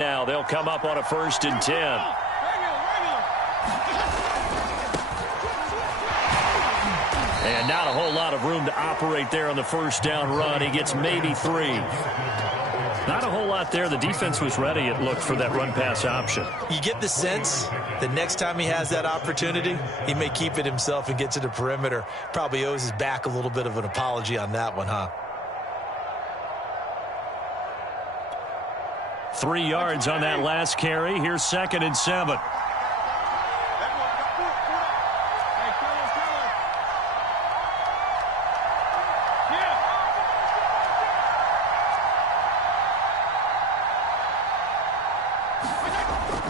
Now they'll come up on a 1st and 10. And not a whole lot of room to operate there on the 1st down run. He gets maybe 3. Not a whole lot there. The defense was ready, it looked, for that run-pass option. You get the sense that next time he has that opportunity, he may keep it himself and get to the perimeter. Probably owes his back a little bit of an apology on that one, huh? 3 yards on that last carry. Here's 2nd and 7.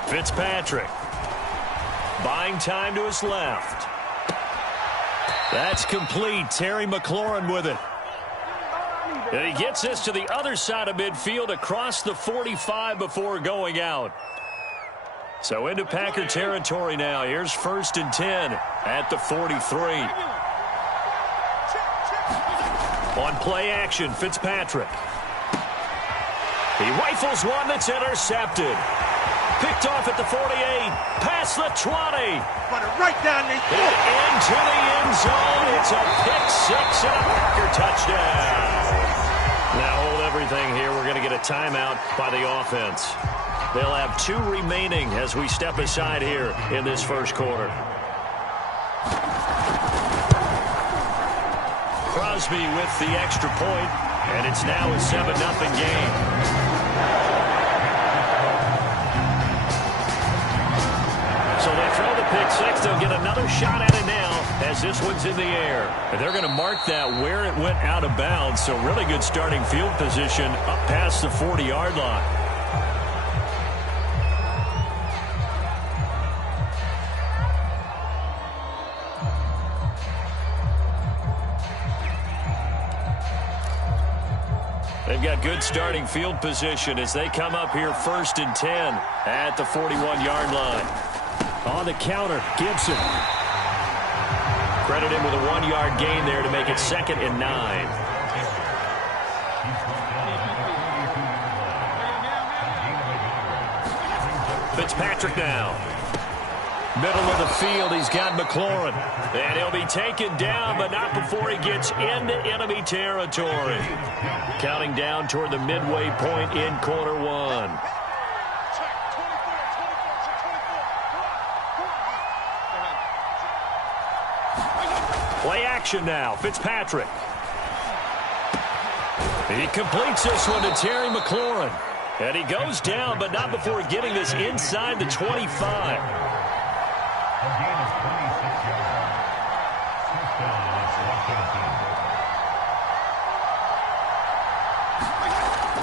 Fitzpatrick buying time to his left. That's complete. Terry McLaurin with it. And he gets this to the other side of midfield across the 45 before going out. So into Packer territory now. Here's 1st and 10 at the 43. On play action, Fitzpatrick. He rifles one that's intercepted. Picked off at the 48, past the 20. Run it right down the into the end zone. It's a pick 6 and a Packer touchdown. Now hold everything here. We're going to get a timeout by the offense. They'll have 2 remaining as we step aside here in this 1st quarter. Crosby with the extra point, and it's now a 7-0 game. So they throw the pick 6. They'll get another shot at it now as this one's in the air. And they're going to mark that where it went out of bounds. So really good starting field position up past the 40-yard line. They've got good starting field position as they come up here 1st and 10 at the 41-yard line. On the counter, Gibson. Credit him with a 1-yard gain there to make it 2nd and 9. Fitzpatrick now. Middle of the field, he's got McLaurin. And he'll be taken down, but not before he gets into enemy territory. Counting down toward the midway point in quarter 1. Play action now. Fitzpatrick. He completes this one to Terry McLaurin. And he goes down, but not before getting this inside the 25.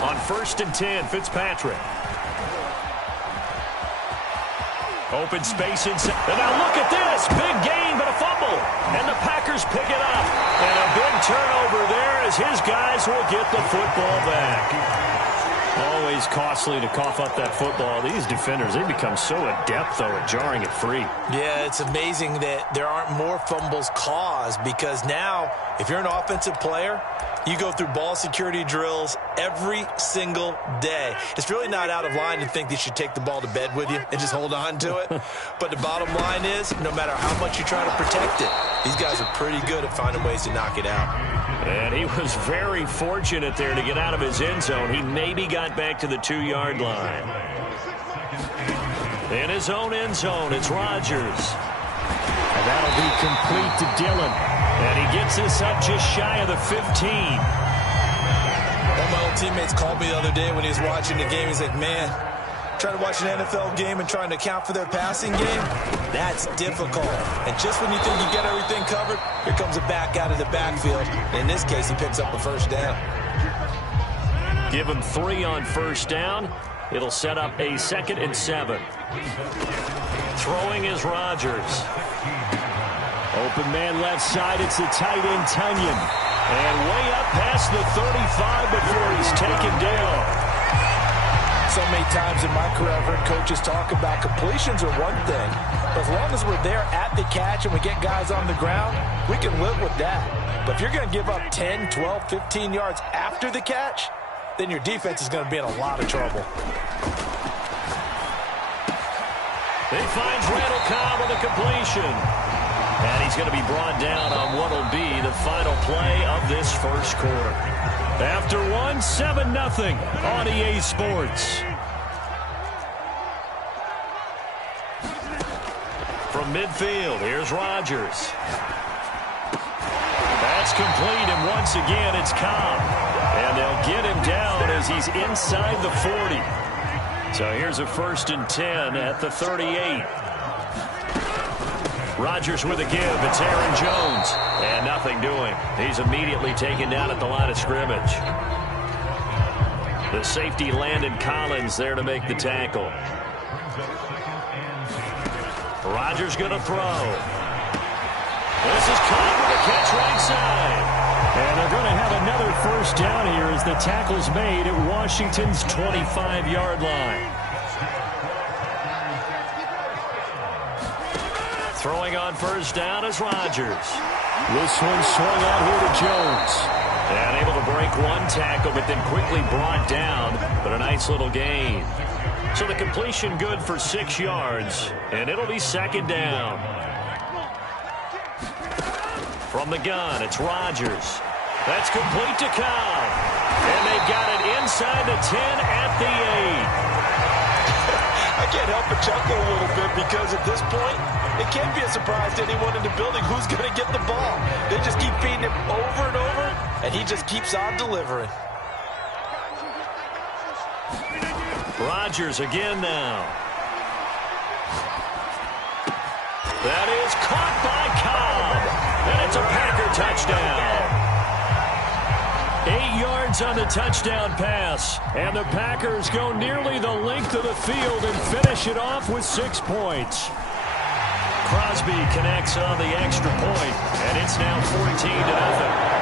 On 1st and 10, Fitzpatrick. Open space inside. And now look at this. Big gain, but a fumble. And the Packers pick it up. And a big turnover there as his guys will get the football back. Always costly to cough up that football. These defenders, they become so adept, though, at jarring it free. Yeah, it's amazing that there aren't more fumbles caused because now, if you're an offensive player, you go through ball security drills every single day. It's really not out of line to think that you should take the ball to bed with you and just hold on to it. But the bottom line is, no matter how much you try to protect it, these guys are pretty good at finding ways to knock it out. And he was very fortunate there to get out of his end zone. He maybe got back to the 2-yard line. In his own end zone, it's Rodgers. And that'll be complete to Dillon. And he gets this up just shy of the 15. One of my old teammates called me the other day when he was watching the game. He's like, man, trying to watch an NFL game and trying to account for their passing game, that's difficult. And just when you think you get everything covered, here comes a back out of the backfield. In this case, he picks up a 1st down. Give him 3 on 1st down. It'll set up a 2nd and 7. Throwing is Rodgers. Open man left side. It's the tight end, Tunyon. And way up past the 35 before he's taken down. So many times in my career, I've heard coaches talk about completions are one thing, but as long as we're there at the catch and we get guys on the ground, we can live with that. But if you're going to give up 10, 12, 15 yards after the catch, then your defense is going to be in a lot of trouble. He finds Randall Cobb with a completion. And he's going to be brought down on what will be the final play of this first quarter. After one, 7-0 on EA Sports. From midfield, here's Rodgers. That's complete, and once again, it's Cobb. And they'll get him down as he's inside the 40. So here's a 1st and 10 at the 38. Rodgers with a give. It's Aaron Jones. And nothing doing. He's immediately taken down at the line of scrimmage. The safety Landon Collins there to make the tackle. Rodgers going to throw. This is caught with a catch right side. And they're going to have another 1st down here as the tackle's made at Washington's 25-yard line. Throwing on 1st down is Rodgers. This one swung out here to Jones. And able to break one tackle, but then quickly brought down. But a nice little gain. So the completion good for 6 yards. And it'll be 2nd down. From the gun, it's Rodgers. That's complete to Cobb. And they've got it inside the 10 at the 8. I can't help but chuckle a little bit because at this point, it can't be a surprise to anyone in the building who's going to get the ball. They just keep feeding him over and over, and he just keeps on delivering. Rodgers again now. That is caught by Cobb. And it's a Packer touchdown. 8 yards on the touchdown pass. And the Packers go nearly the length of the field and finish it off with 6 points. Crosby connects on the extra point, and it's now 14-0.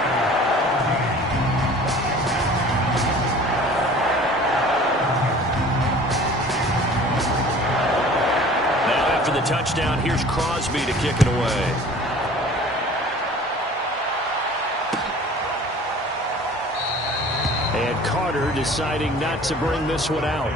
The touchdown, here's Crosby to kick it away. And Carter deciding not to bring this one out.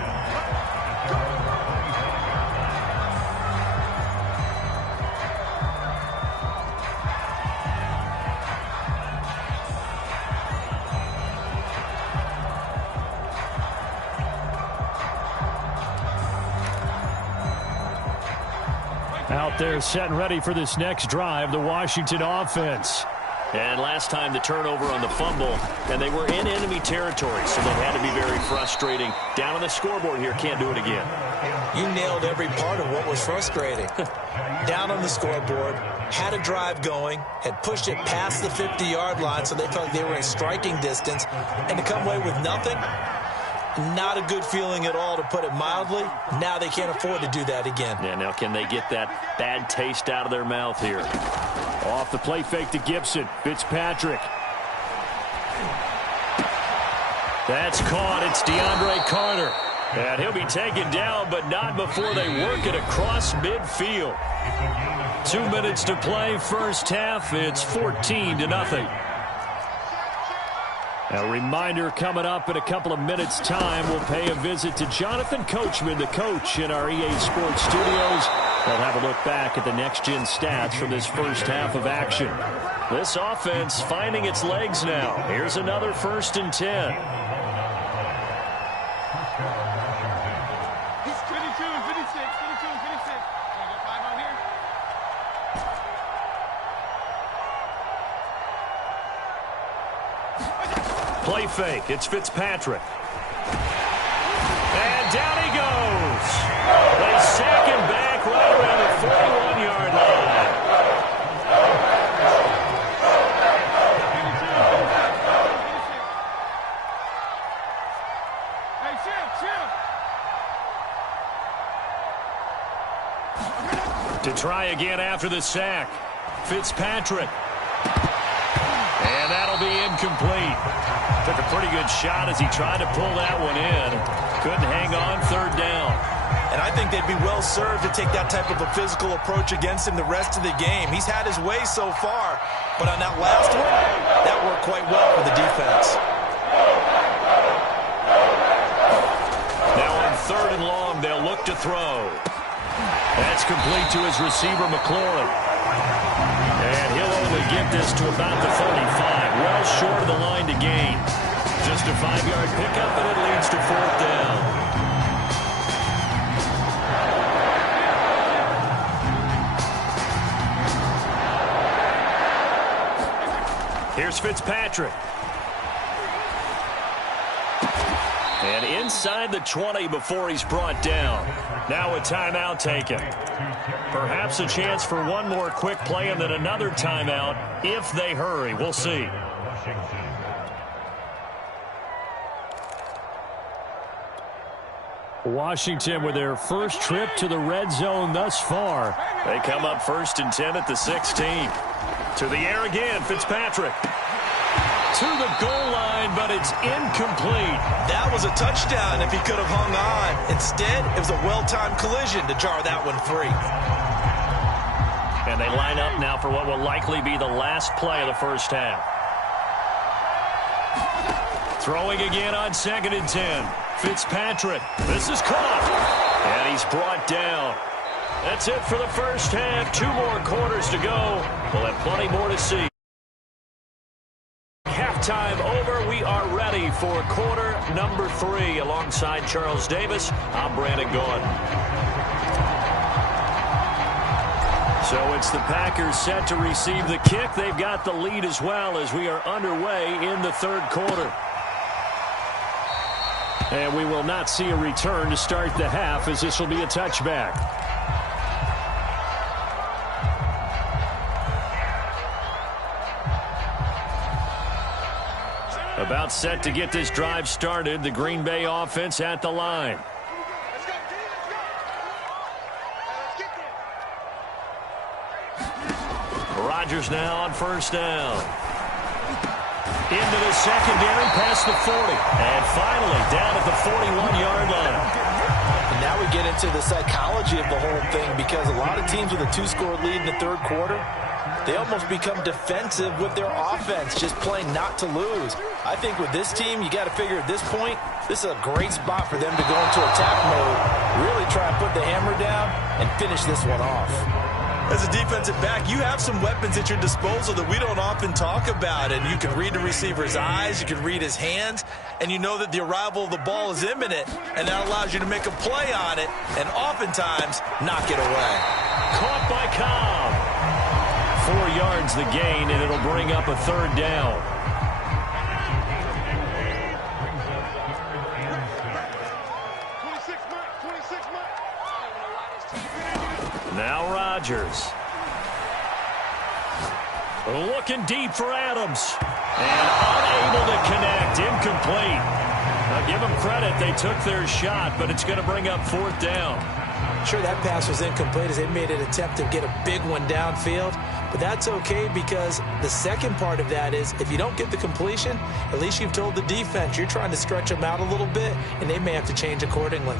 Out there set and ready for this next drive, the Washington offense. And last time the turnover on the fumble, and they were in enemy territory, so that had to be very frustrating. Down on the scoreboard here, can't do it again. You nailed every part of what was frustrating. Down on the scoreboard, had a drive going, had pushed it past the 50-yard line, so they felt like they were in striking distance, and to come away with nothing, not a good feeling at all, to put it mildly. Now they can't afford to do that again. Yeah, now can they get that bad taste out of their mouth here? Off the play fake to Gibson. Fitzpatrick. That's caught. It's DeAndre Carter. And he'll be taken down, but not before they work it across midfield. 2 minutes to play, first half. It's 14-0. A reminder coming up in a couple of minutes' time. We'll pay a visit to Jonathan Coachman, the coach in our EA Sports studios. We'll have a look back at the next-gen stats from this first half of action. This offense finding its legs now. Here's another 1st and 10. He's 22 and 56, 22 and 56. Can I go 5 on here? Play fake. It's Fitzpatrick. And down he goes. They sack him back right around the 41-yard line. Hey, chill. To try again after the sack. Fitzpatrick. And that'll be incomplete. Took a pretty good shot as he tried to pull that one in. Couldn't hang on, 3rd down. And I think they'd be well served to take that type of a physical approach against him the rest of the game. He's had his way so far, but on that last one, that worked quite well for the defense. Now on 3rd and long, they'll look to throw. That's complete to his receiver, McLaurin. And he'll only get this to about the 35, well short of the line to gain. Just a 5-yard pickup, and it leads to 4th down. Here's Fitzpatrick. And inside the 20 before he's brought down. Now a timeout taken. Perhaps a chance for one more quick play and then another timeout if they hurry. We'll see. Washington with their first trip to the red zone thus far. They come up 1st and 10 at the 16. To the air again, Fitzpatrick. To the goal line, but it's incomplete. That was a touchdown if he could have hung on. Instead, it was a well-timed collision to jar that one free. And they line up now for what will likely be the last play of the first half. Throwing again on 2nd and 10. Fitzpatrick. This is caught. And he's brought down. That's it for the first half. 2 more quarters to go. We'll have plenty more to see. Halftime over. We are ready for quarter number 3. Alongside Charles Davis, I'm Brandon Gaudin. So it's the Packers set to receive the kick. They've got the lead as well as we are underway in the 3rd quarter. And we will not see a return to start the half as this will be a touchback. About set to get this drive started. The Green Bay offense at the line. Rodgers now on 1st down. Into the secondary, past the 40. And finally down at the 41-yard line. And now we get into the psychology of the whole thing, because a lot of teams with a 2-score lead in the 3rd quarter, they almost become defensive with their offense, just playing not to lose. I think with this team, you got to figure at this point, this is a great spot for them to go into attack mode, really try and put the hammer down and finish this one off. As a defensive back, you have some weapons at your disposal that we don't often talk about. And you can read the receiver's eyes, you can read his hands, and you know that the arrival of the ball is imminent, and that allows you to make a play on it and oftentimes knock it away. Caught by Cobb. 4 yards the gain, and it'll bring up a 3rd down. Now Rodgers. Looking deep for Adams. And unable to connect. Incomplete. Now give them credit. They took their shot, but it's going to bring up 4th down. Sure, that pass was incomplete as they made an attempt to get a big one downfield. But that's okay, because the second part of that is if you don't get the completion, at least you've told the defense you're trying to stretch them out a little bit, and they may have to change accordingly.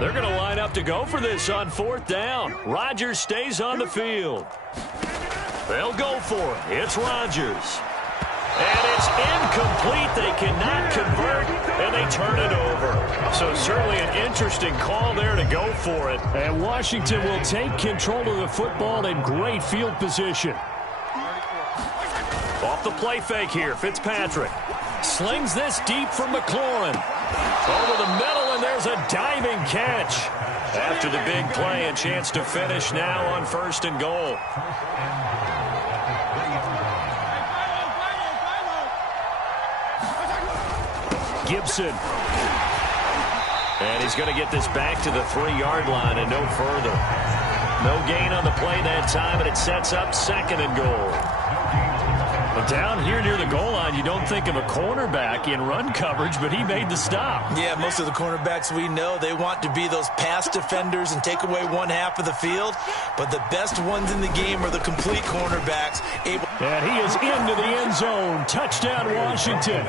They're going to line up to go for this on 4th down. Rodgers stays on the field. They'll go for it. It's Rodgers. And it's incomplete. They cannot convert, and they turn it over. So certainly an interesting call there to go for it. And Washington will take control of the football in great field position. Off the play fake here, Fitzpatrick. Slings this deep for McLaurin. Over the middle, and there's a diving catch. After the big play, a chance to finish now on 1st and goal. Gibson. And he's going to get this back to the 3-yard line and no further. No gain on the play that time, and it sets up 2nd and goal. But down here near the goal line, you don't think of a cornerback in run coverage, but he made the stop. Yeah, most of the cornerbacks we know, they want to be those pass defenders and take away one half of the field. But the best ones in the game are the complete cornerbacks. And he is into the end zone. Touchdown, Washington.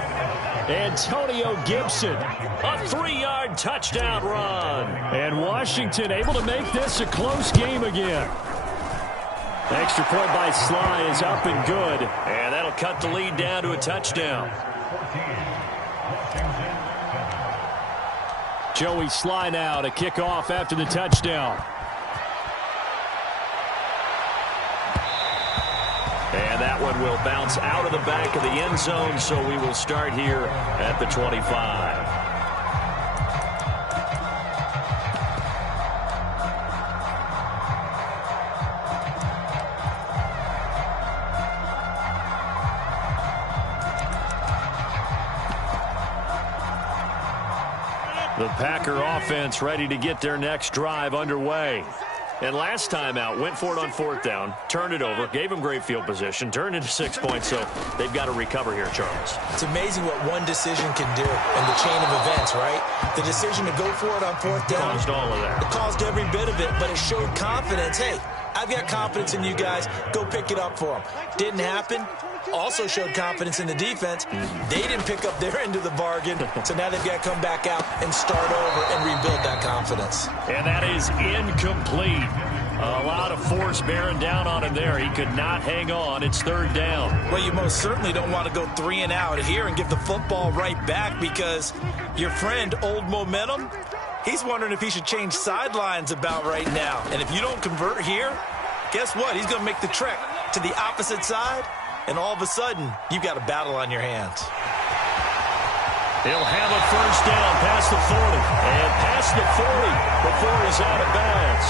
Antonio Gibson, a 3-yard touchdown run. And Washington able to make this a close game again. Extra point by Sly is up and good. And that'll cut the lead down to a touchdown. Joey Sly now to kick off after the touchdown. And that one will bounce out of the back of the end zone, so we will start here at the 25. The Packer offense ready to get their next drive underway. And last time out, went for it on fourth down, turned it over, gave them great field position, turned into 6 points, so they've got to recover here, Charles. It's amazing what one decision can do in the chain of events, right? The decision to go for it on fourth down. Caused all of that. It caused every bit of it, but it showed confidence. Hey, I've got confidence in you guys. Go pick it up for them. Didn't happen. Also showed confidence in the defense. They didn't pick up their end of the bargain, so now they've got to come back out and start over and rebuild that confidence. And that is incomplete. A lot of force bearing down on him there. He could not hang on. It's third down. Well, you most certainly don't want to go 3 and out here and give the football right back, because your friend, Old Momentum, he's wondering if he should change sidelines about right now. And if you don't convert here, guess what? He's going to make the trek to the opposite side, and all of a sudden, you've got a battle on your hands. He'll have a first down past the 40. And past the 40 before he's out of bounds.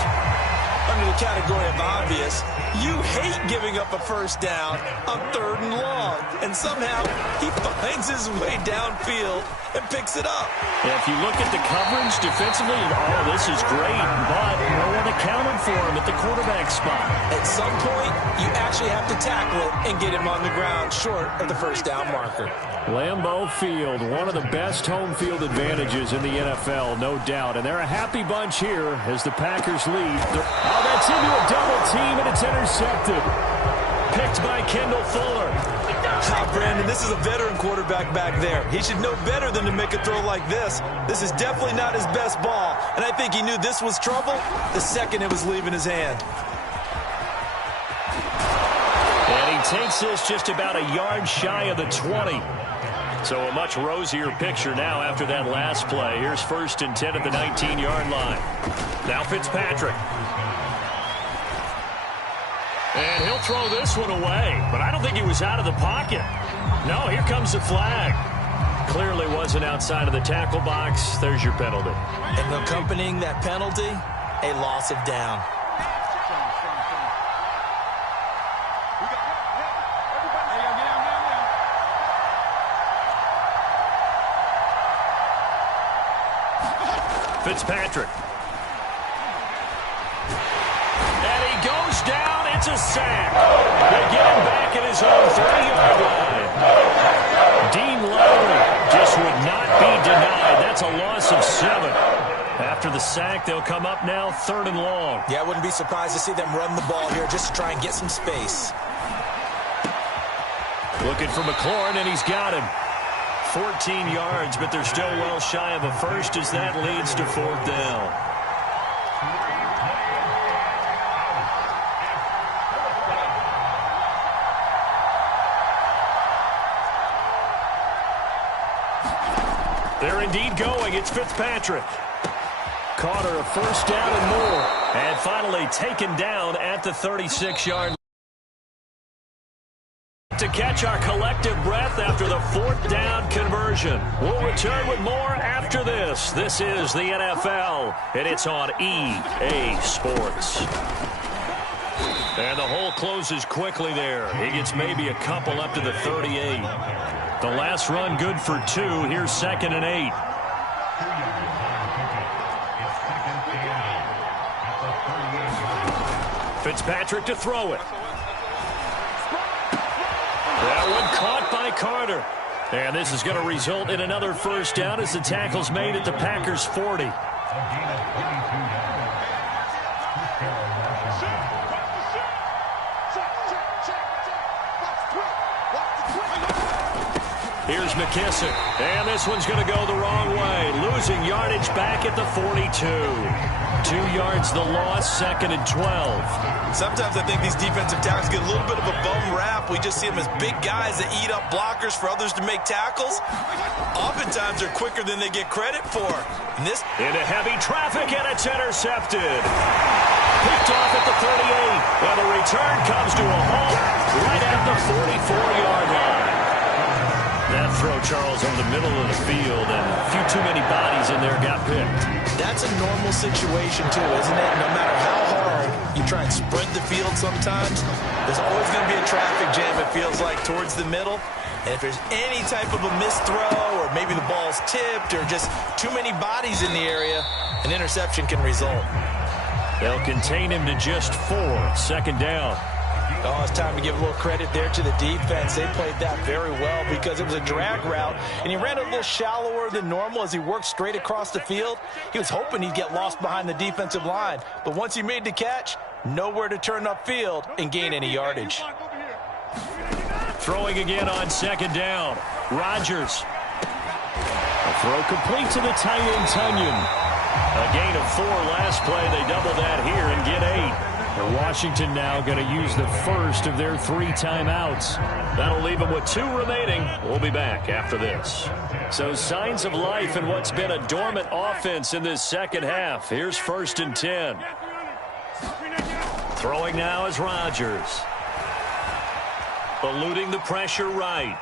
Under the category of obvious, you hate giving up a first down on 3rd and long. And somehow, he finds his way downfield and picks it up. And if you look at the coverage defensively, oh, this is great. But no one accounted for him at the quarterback spot. At some point, you actually have to tackle it and get him on the ground short of the first down marker. Lambeau Field, one of the best home field advantages in the NFL, no doubt. And they're a happy bunch here as the Packers lead. Oh, that's into a double team, and it's intercepted. Picked by Kendall Fuller. Brandon, this is a veteran quarterback back there. He should know better than to make a throw like this. This is definitely not his best ball, and I think he knew this was trouble the second it was leaving his hand. And he takes this just about a yard shy of the 20. So a much rosier picture now after that last play. Here's 1st and 10 at the 19-yard line. Now Fitzpatrick. And he'll throw this one away, but I don't think he was out of the pocket. No, here comes the flag. Clearly wasn't outside of the tackle box. There's your penalty. And accompanying that penalty, a loss of down. Fitzpatrick. And he goes down. It's a sack. They get him back at his own 30-yard line. Dean Lowry just would not be denied. That's a loss of 7. After the sack, they'll come up now 3rd and long. Yeah, I wouldn't be surprised to see them run the ball here just to try and get some space. Looking for McLaurin, and he's got him. 14 yards, but they're still well shy of a first as that leads to 4th down. They're indeed going. It's Fitzpatrick. Carter a first down and more. And finally taken down at the 36-yard line. To catch our collective breath after the 4th down conversion. We'll return with more after this. This is the NFL, and it's on EA Sports. And the hole closes quickly there. He gets maybe a couple up to the 38. The last run good for 2. Here's 2nd and 8. Fitzpatrick to throw it. That one caught by Carter. And this is going to result in another first down as the tackle's made at the Packers' 40. Here's McKissick. And this one's going to go the wrong way. Losing yardage back at the 42. 2 yards the loss, 2nd and 12. Sometimes I think these defensive tackles get a little bit of a bum rap. We just see them as big guys that eat up blockers for others to make tackles. Oftentimes they're quicker than they get credit for. And this into heavy traffic, and it's intercepted. Picked off at the 38. And the return comes to a halt right at the 44-yard line. That throw, Charles, over the middle of the field, and a few too many bodies in there got picked. That's a normal situation, too, isn't it? No matter how hard you try and sprint the field sometimes, there's always going to be a traffic jam, it feels like, towards the middle. And if there's any type of a missed throw, or maybe the ball's tipped, or just too many bodies in the area, an interception can result. They'll contain him to just 4, 2nd down. Oh, it's time to give a little credit there to the defense. They played that very well because it was a drag route, and he ran a little shallower than normal as he worked straight across the field. He was hoping he'd get lost behind the defensive line, but once he made the catch, nowhere to turn upfield and gain any yardage. Throwing again on 2nd down. Rodgers. A throw complete to the tight end, Tunyon. A gain of 4 last play. They double that here and get 8. Washington now going to use the first of their 3 timeouts. That'll leave them with 2 remaining. We'll be back after this. So signs of life in what's been a dormant offense in this second half. Here's 1st and 10. Throwing now is Rodgers. Eluding the pressure right.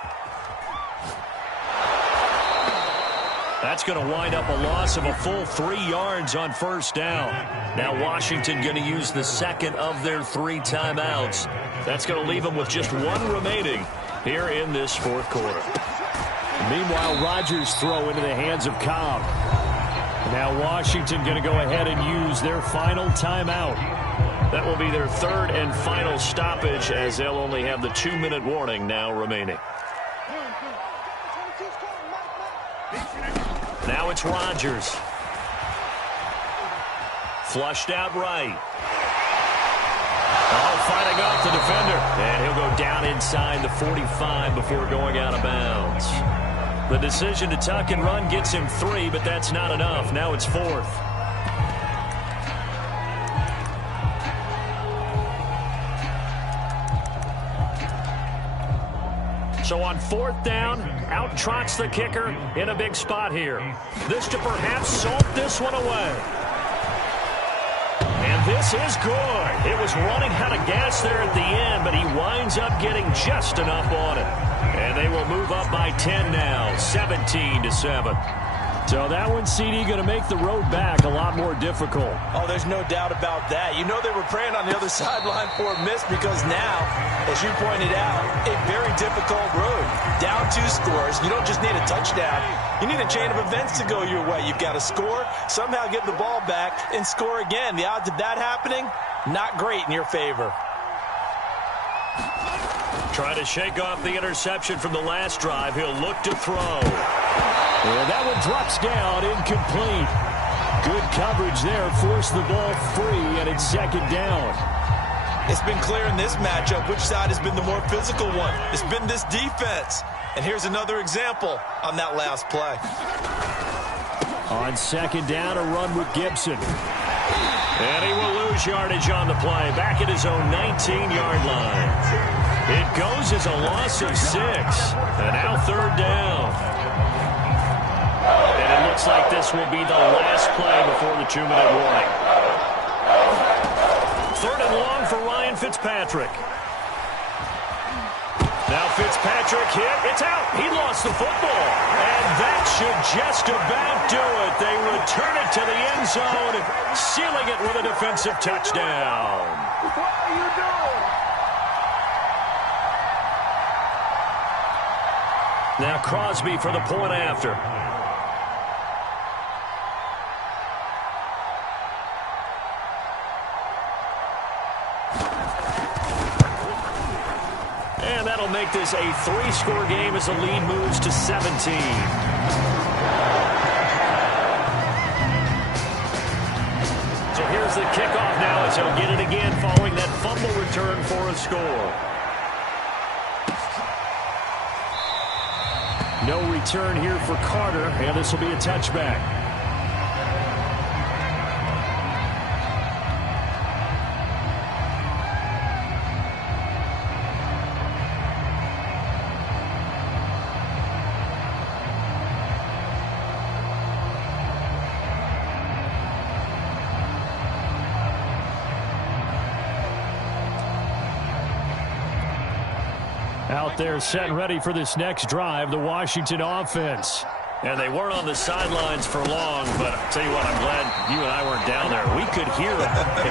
That's going to wind up a loss of a full 3 yards on 1st down. Now Washington going to use the 2nd of their 3 timeouts. That's going to leave them with just 1 remaining here in this 4th quarter. Meanwhile, Rodgers' throw into the hands of Cobb. Now Washington going to go ahead and use their final timeout. That will be their 3rd and final stoppage, as they'll only have the 2-minute warning now remaining. Now it's Rodgers. Flushed out right. Oh, fighting off the defender. And he'll go down inside the 45 before going out of bounds. The decision to tuck and run gets him 3, but that's not enough. Now it's 4th. So on 4th down, out trots the kicker in a big spot here. This to perhaps salt this one away. And this is good. It was running out of gas there at the end, but he winds up getting just enough on it. And they will move up by 10 now, 17-7. So that one, CD, going to make the road back a lot more difficult. Oh, there's no doubt about that. You know they were praying on the other sideline for a miss because now, as you pointed out, a very difficult road. Down 2 scores. You don't just need a touchdown. You need a chain of events to go your way. You've got to score, somehow get the ball back, and score again. The odds of that happening, not great in your favor. Try to shake off the interception from the last drive. He'll look to throw. And that one drops down, incomplete. Good coverage there, forced the ball free, and it's 2nd down. It's been clear in this matchup which side has been the more physical one. It's been this defense. And here's another example on that last play. On 2nd down, a run with Gibson. And he will lose yardage on the play, back at his own 19-yard line. It goes as a loss of 6. And now 3rd down. And it looks like this will be the last play before the 2-minute warning. 3rd and long for Ryan Fitzpatrick. Now Fitzpatrick hit. It's out. He lost the football. And that should just about do it. They return it to the end zone, sealing it with a defensive touchdown. What are you doing? Now Crosby for the point after. And that'll make this a 3-score game as the lead moves to 17. So here's the kickoff now as he'll get it again following that fumble return for a score. No return here for Carter, and this will be a touchback. Out there set and ready for this next drive, the Washington offense. And they weren't on the sidelines for long, but I'll tell you what, I'm glad you and I weren't down there. We could hear the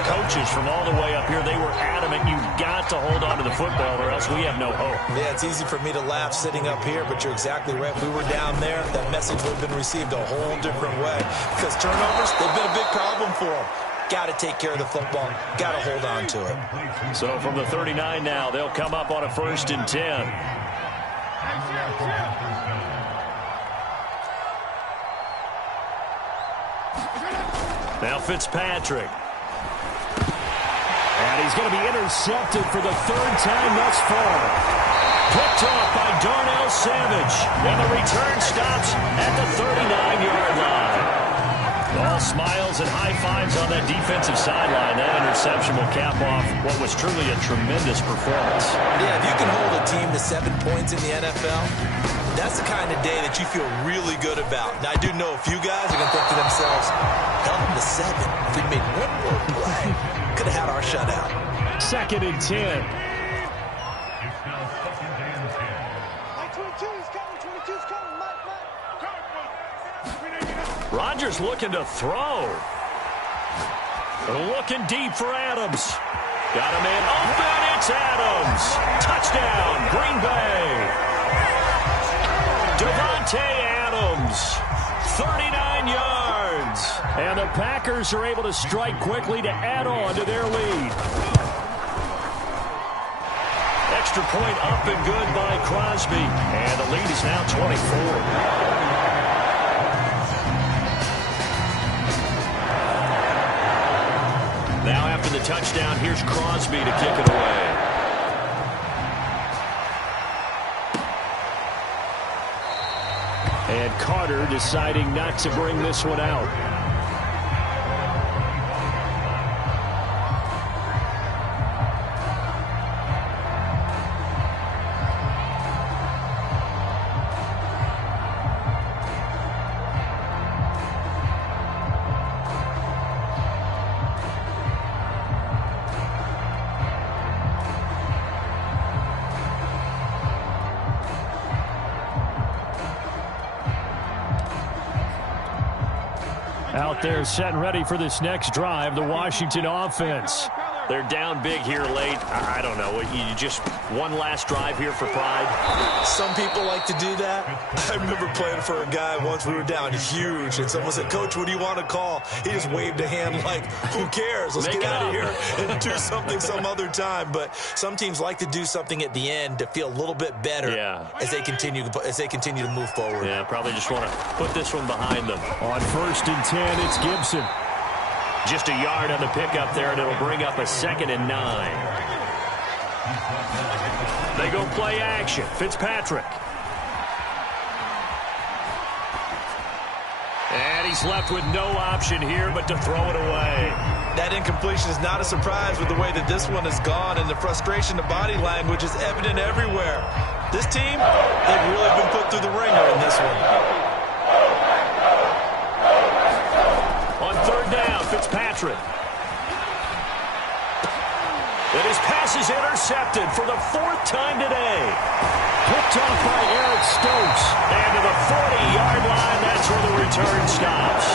coaches from all the way up here. They were adamant, you've got to hold on to the football or else we have no hope. Yeah, it's easy for me to laugh sitting up here, but you're exactly right. If we were down there, that message would have been received a whole different way. Because turnovers, they've been a big problem for them. Got to take care of the football. Got to hold on to it. So from the 39 now, they'll come up on a 1st and 10. Now Fitzpatrick. And he's going to be intercepted for the 3rd time thus far. Picked off by Darnell Savage. And the return stops at the 39-yard line. All smiles and high fives on that defensive sideline. That interception will cap off what was truly a tremendous performance. Yeah, if you can hold a team to 7 points in the NFL, that's the kind of day that you feel really good about. Now, I do know a few guys are going to think to themselves, held them to 7. If we made one more play, could have had our shutout. 2nd and 10. Rodgers looking to throw. Looking deep for Adams. Got a man open. It's Adams. Touchdown, Green Bay. Devontae Adams, 39 yards. And the Packers are able to strike quickly to add on to their lead. Extra point up and good by Crosby. And the lead is now 24. Now after the touchdown, here's Crosby to kick it away. And Carter deciding not to bring this one out. Out there set and ready for this next drive, the Washington offense. They're down big here late. I don't know. You just one last drive here for pride? Some people like to do that. I remember playing for a guy once. We were down huge, and someone said, Coach, what do you want to call? He just waved a hand like, who cares? Let's get out of here and do something some other time. But some teams like to do something at the end to feel a little bit better as they continue to move forward. Yeah, probably just want to put this one behind them. On 1st and 10, it's Gibson. Just a yard on the pickup there, and it'll bring up a 2nd and 9. They go play action. Fitzpatrick. And he's left with no option here but to throw it away. That incompletion is not a surprise with the way that this one has gone, and the frustration, the body language is evident everywhere. This team, they've really been put through the ringer in this one. On 3rd down, Fitzpatrick. And his pass is intercepted for the 4th time today. Picked off by Eric Stokes. And to the 40-yard line, that's where the return stops.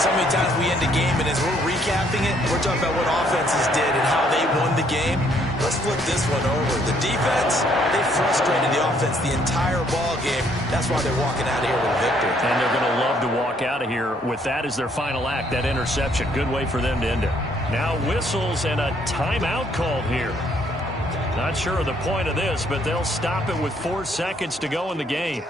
So many times we end a game, and as we're recapping it, we're talking about what offenses did and how they won the game. Let's flip this one over. The defense, they frustrated the offense the entire ball game. That's why they're walking out of here with a victory. And they're going to love to walk out of here with that as their final act, that interception. Good way for them to end it. Now whistles and a timeout called here. Not sure of the point of this, but they'll stop it with 4 seconds to go in the game.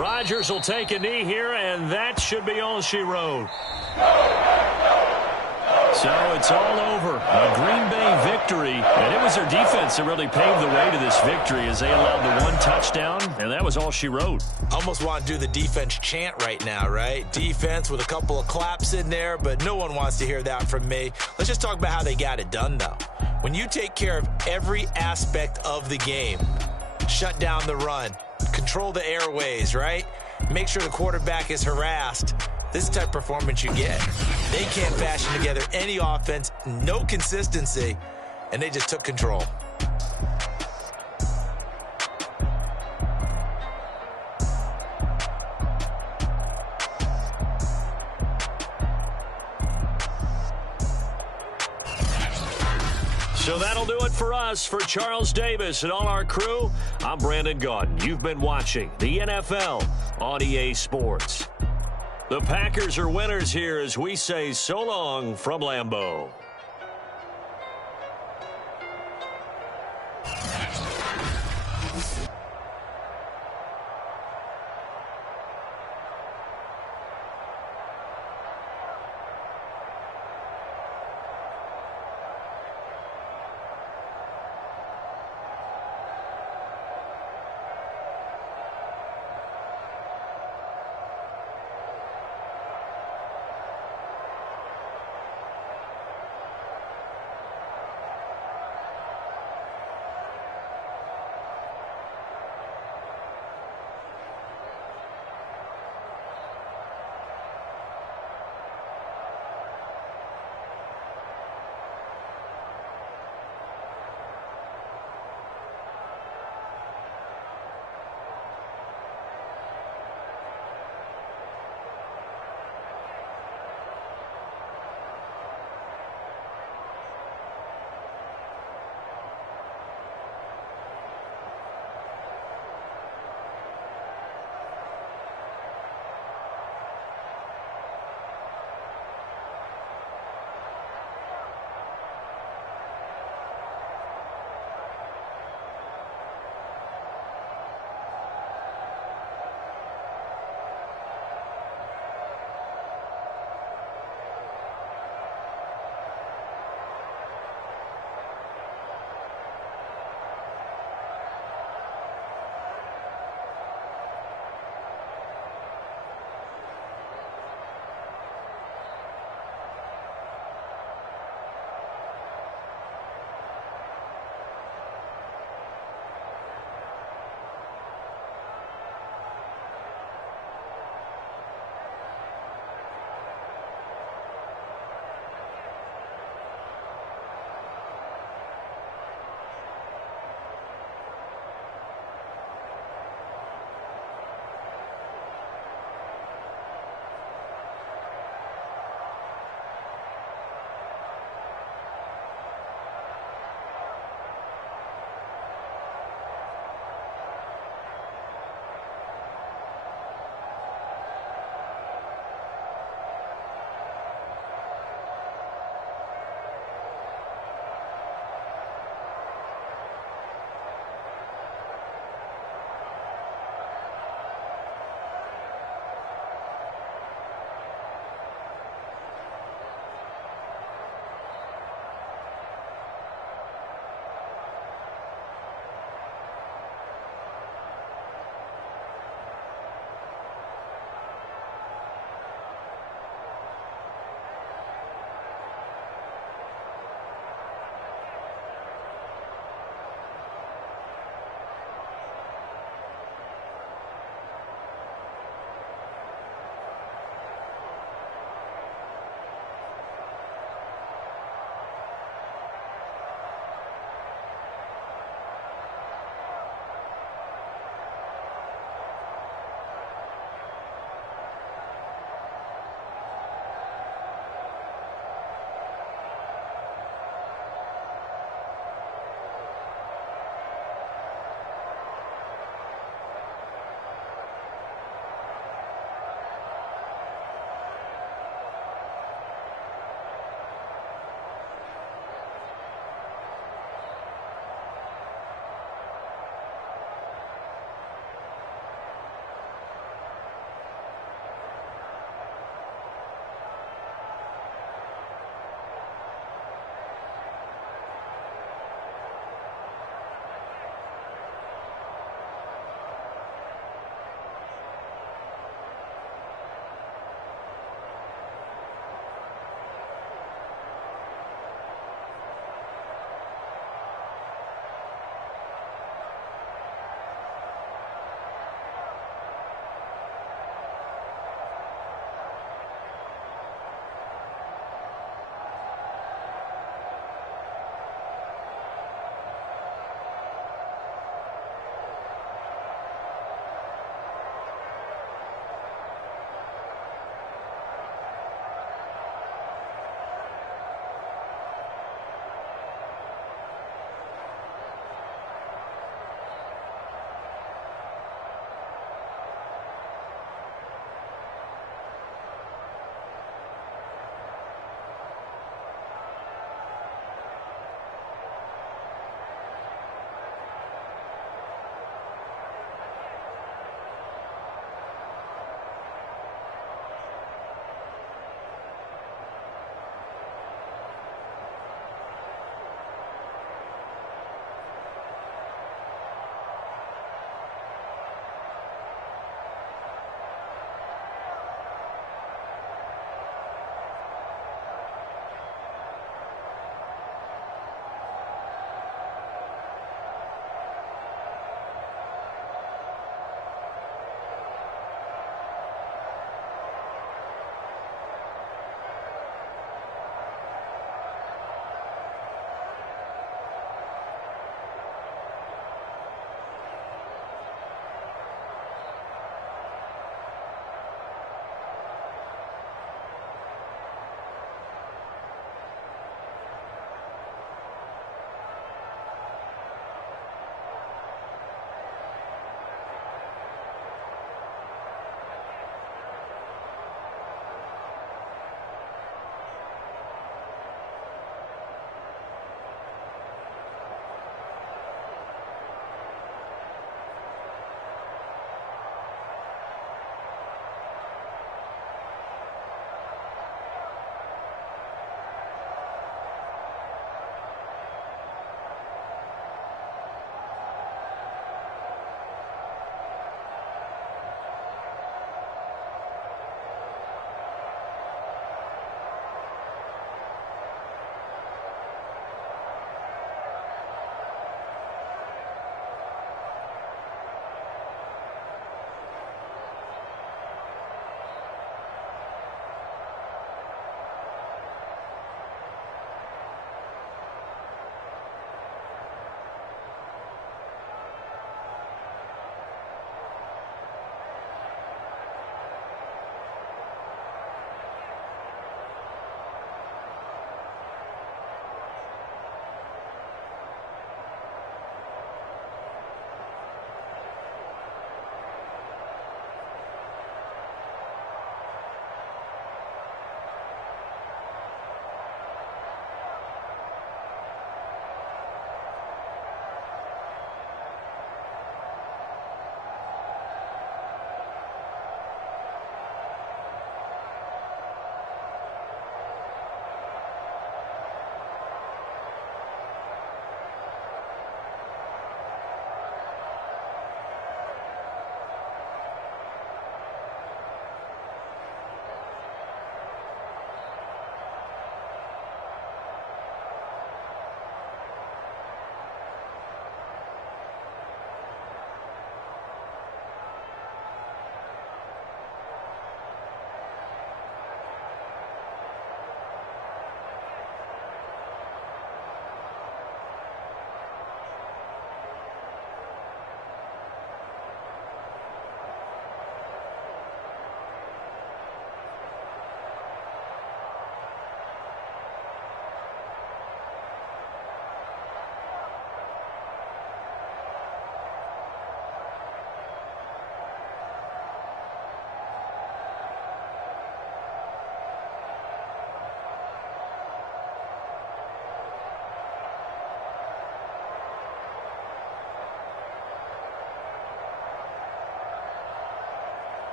Rodgers will take a knee here, and that should be all she wrote. So it's all over. A Green Bay victory, and it was their defense that really paved the way to this victory as they allowed the one touchdown, and that was all she wrote. Almost want to do the defense chant right now, right? Defense with a couple of claps in there, but no one wants to hear that from me. Let's just talk about how they got it done, though. When you take care of every aspect of the game, shut down the run, control the airways, right? Make sure the quarterback is harassed. This type of performance you get. They can't fashion together any offense, no consistency, and they just took control. So that'll do it for us. For Charles Davis and all our crew, I'm Brandon Gaudin. You've been watching the NFL on EA Sports. The Packers are winners here as we say so long from Lambeau.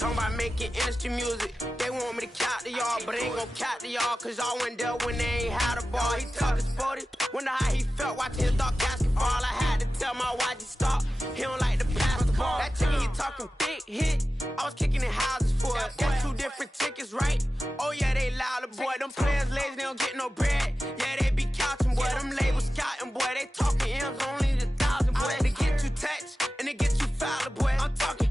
Talking about making industry music. They want me to count to y'all, but I ain't gon' count to y'all, cause y'all went there when they ain't had a ball. He talking sporty, wonder how he felt watching his dog basketball. I had to tell my watch he stop, he don't like to pass the ball. That chicken, he talking big hit, I was kicking in houses for it. That's 2 different tickets, right? Oh yeah, they loud, boy. Them players lazy, they don't get no bread. Yeah, they be couching, boy. Them labels scouting, boy. They talking M's only the 1,000, boy. They get you touched, and they get you fouled, boy. I'm talking,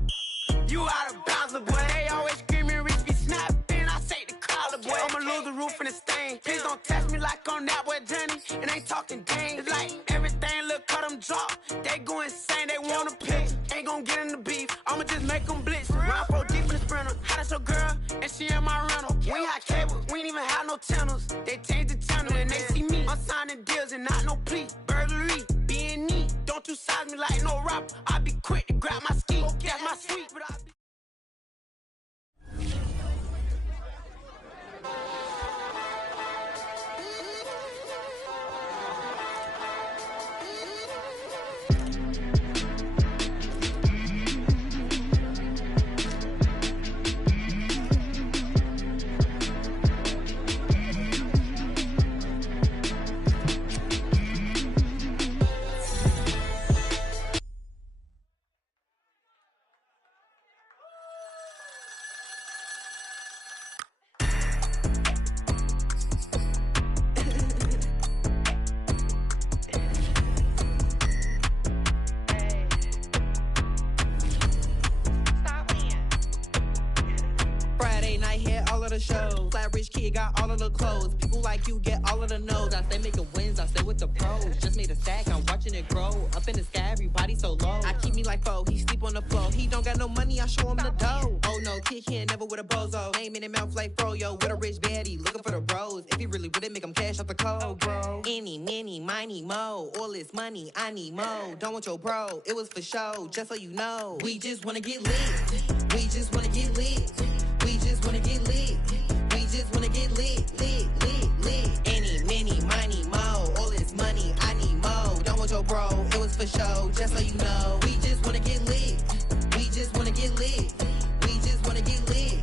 you out of bounds, boy. They always screaming, Rich be snapping. I say the collar, boy. I'ma lose the roof in the stain. Please don't test me like I'm that boy Johnny. And ain't talking dang. It's like everything look cut them drop. They go insane, they want a pitch. Ain't gon' get in the beef. I'ma just make them blitz. Run 4 deep in the sprinter. How that's your girl? And she in my rental. We ain't had cables, we ain't even have no channels. They changed the channel and they see me. I'm signing deals and not no plea. Burglary, being neat. Don't you size me like no rapper. I be quick to grab my ski. That's my sweet, but I be shows. Flat rich kid got all of the clothes. People like you get all of the no's. I stay making wins, I stay with the pros. Just made a stack, I'm watching it grow. Up in the sky, everybody so low. I keep me like foe, he sleep on the floor. He don't got no money, I show him the dough. Oh no, kid can't never with a bozo. Name in the mouth like froyo. With a rich baddie, looking for the bros. If he really would it make him cash out the cold, bro. Any, many, miny, mo. All this money, I need mo. Don't want your bro, it was for show, just so you know. We just wanna get lit. We just wanna get lit. We just wanna get lit. We just wanna get lit, lit, lit, lit. Any, many, miny, mo. All this money, I need mo. Don't want your bro, it was for show, just so you know. We just wanna get lit. We just wanna get lit. We just wanna get lit.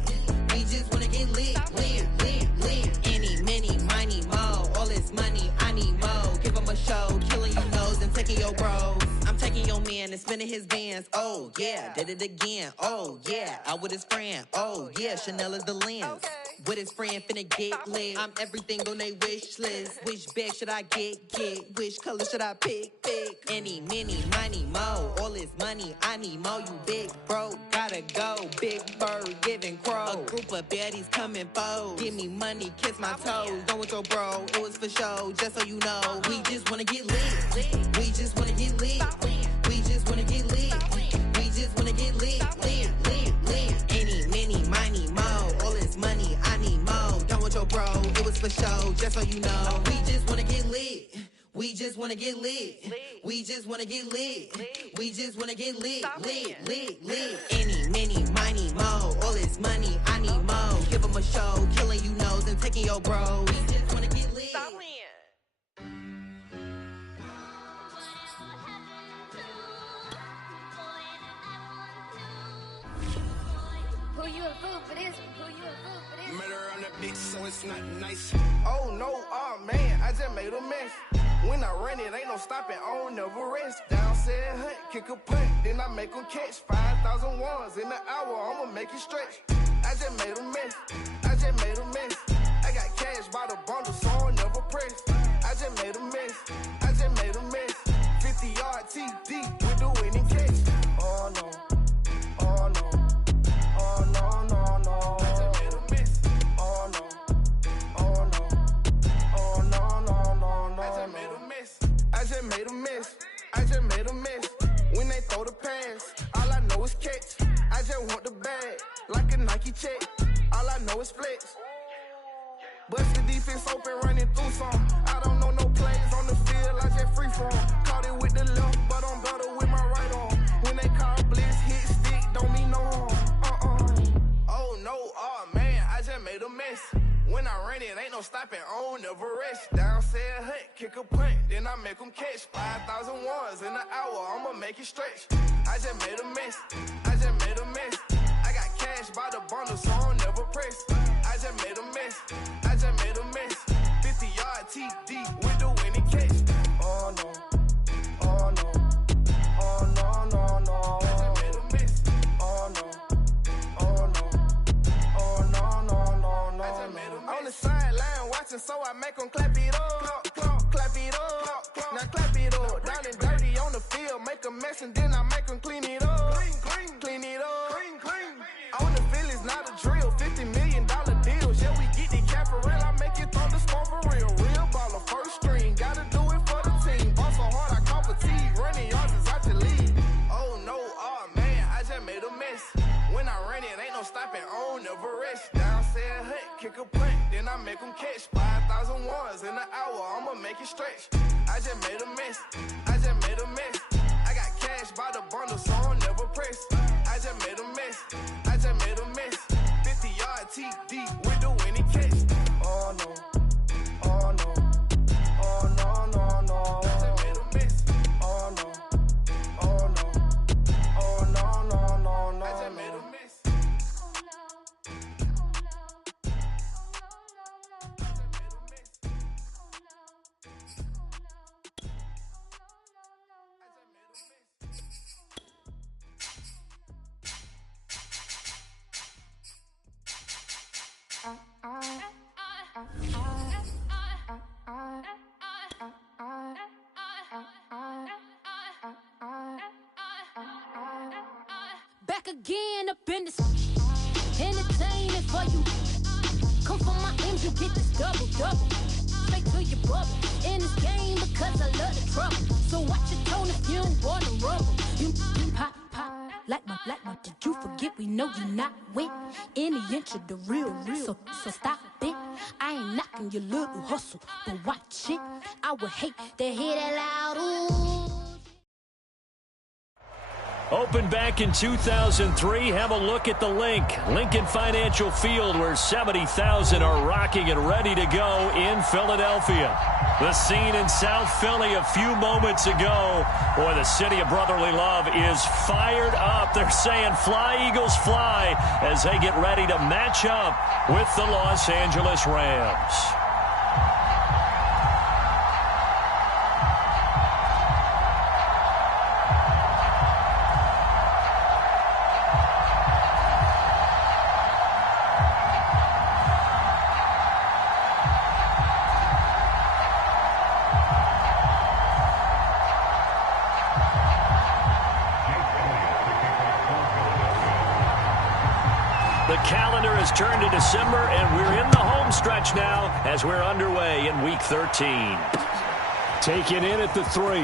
We just wanna get lit, lit, lit, lit. Any, many, miny, mo. All this money, I need mo. Give him a show, killing you nose and taking your bros. I'm taking your man and spinning his bands. Oh yeah, did it again. Oh yeah, out with his friend. Oh yeah, Chanel is the lens. With his friend finna get lit. I'm everything on they wish list. Which bag should I get? Which color should I pick? Any, many, miny, mo. All this money, I need mo. You big bro, gotta go. Big bird, giving crow. A group of baddies coming foes. Give me money, kiss my toes. Don't want your bro, it was for show, just so you know. We just wanna get lit. We just wanna get lit. We just wanna get lit. We just wanna get lit. Lit, lit, lit. Any, many, miny, mo. All this money, I need mo. Don't want your bro, it was for show, just so you know. We just wanna get lit. We just wanna get lit. We just wanna get lit. We just wanna get lit. Lit, lit, lit. Any, many, miny, mo. All this money, I need mo. Give them a show, killing you nose and taking your bros. We just wanna get lit. Who you a fool for this? Who you a fool for this? Murder on the beat, so it's not nice. Oh no, oh man, I just made a mess. When I run it, ain't no stopping, I don't never rest. Down said hunt, kick a punt, then I make them catch 5,000 ones in the hour, I'ma make it stretch. I just made a mess, I just made a mess. I got cash by the bundle, so I'll never press. I just made a mess, I just made a mess. 50-yard TD with the winning catch. Oh no, oh no. Oh no, no, no. I just made a mess. Oh no. Oh no. Oh no, no, no, no. I just made a mess. I just made a mess. I just made a mess. When they throw the pass, all I know is catch. I just want the bag, like a Nike check. All I know is flex. Bust the defense open, running through some. I don't know no plays on the field, I just free form. Caught it with the left, but I'm better with my right arm. When they call blitz, hit stick, don't mean no harm. Oh no, oh man, I just made a mess. When I run it, ain't no stopping, I don't never rest. Down said hunt, kick a punt, then I make them catch 5,000 ones in an hour, I'ma make it stretch. I just made a mess, I just made a mess. I got cash by the bundle, so I don't never press. I just made a mess. I just made a mess. 50-yard TD with the winning catch. Oh no. Oh no. Oh no, no, no. I just made a mess. Oh no. Oh no. Oh no, no, no, no. I just made a mess. On the sideline watching, so I make them clap it up. Clap it up. Now clap it up. Down and dirty on the field, make a mess and then I make them clean it up. Clean it up. On the field is not a drill. $50 million deals. Yeah, we get the cap for real. I make it throw the score for real. Real baller, first string. Gotta do it for the team. Ball so hard, I call fatigue. Running yards is out your league. Oh no, oh man, I just made a mess. When I run it, ain't no stopping on, never rest. Down said hut, kick a punt, then I make them catch. 5,000 ones in an hour, I'ma make it stretch. I just made a mess. I just made a mess. I got cash by the bundle, so I never press. I just made a mess. I just made a mess. 50-yard TD with the winning catch. Oh no. Oh no. Oh no, no, no. I just made a mess. Oh no. Oh no. Oh no, no, no, no. I just made a mess. Back again up in this entertainment for you. Come for my M's, you get this double. Straight to your bubble. In this game because I love the trouble. So watch your tone if you don't wanna rumble. You pop, like my. Did you forget we know you not with any inch of the real. So stop it. I ain't knocking your little hustle, but watch it. I would hate to hear that loud ooh. Opened back in 2003. Have a look at the link. Lincoln Financial Field, where 70,000 are rocking and ready to go in Philadelphia. The scene in South Philly a few moments ago. Boy, the city of brotherly love is fired up. They're saying fly, Eagles, fly, as they get ready to match up with the Los Angeles Rams. The calendar has turned to December, and we're in the home stretch now as we're underway in Week 13. Taken in at the 3.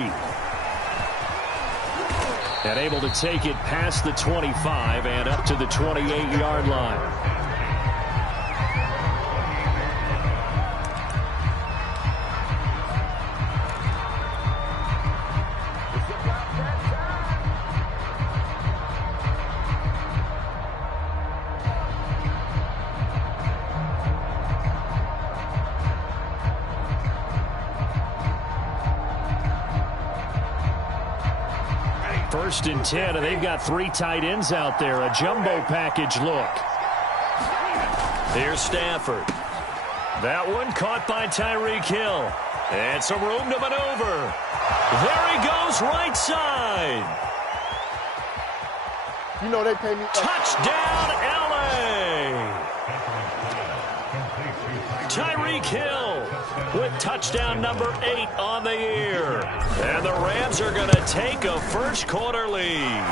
And able to take it past the 25 and up to the 28-yard line. First and 10, and they've got 3 tight ends out there. A jumbo package look. Here's Stafford. That one caught by Tyreek Hill. And some room to maneuver. There he goes, right side. You know they pay me. Touchdown, L.A. Tyreek Hill with touchdown number 8 on the year. And the Rams are going to take a first-quarter lead.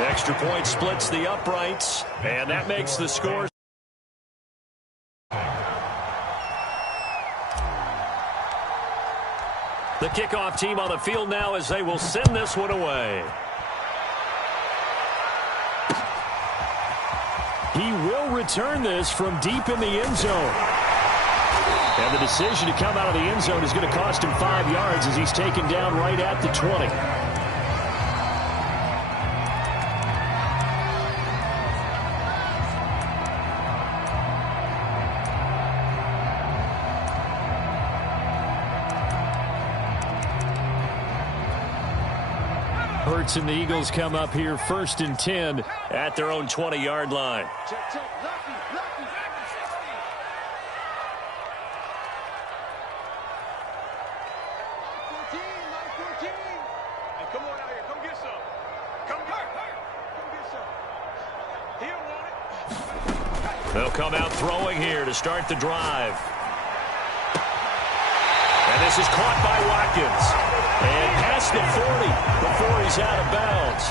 Extra point splits the uprights, and that makes the score. The kickoff team on the field now as they will send this one away. He will return this from deep in the end zone. And the decision to come out of the end zone is going to cost him 5 yards as he's taken down right at the 20. Hurts and the Eagles come up here 1st and 10 at their own 20-yard line. Check, check. Lucky. 14. Hey, come on out here. Come get some. Come get some. He don't want it. They'll come out throwing here to start the drive. And this is caught by Watkins. And past the 40 before he's out of bounds.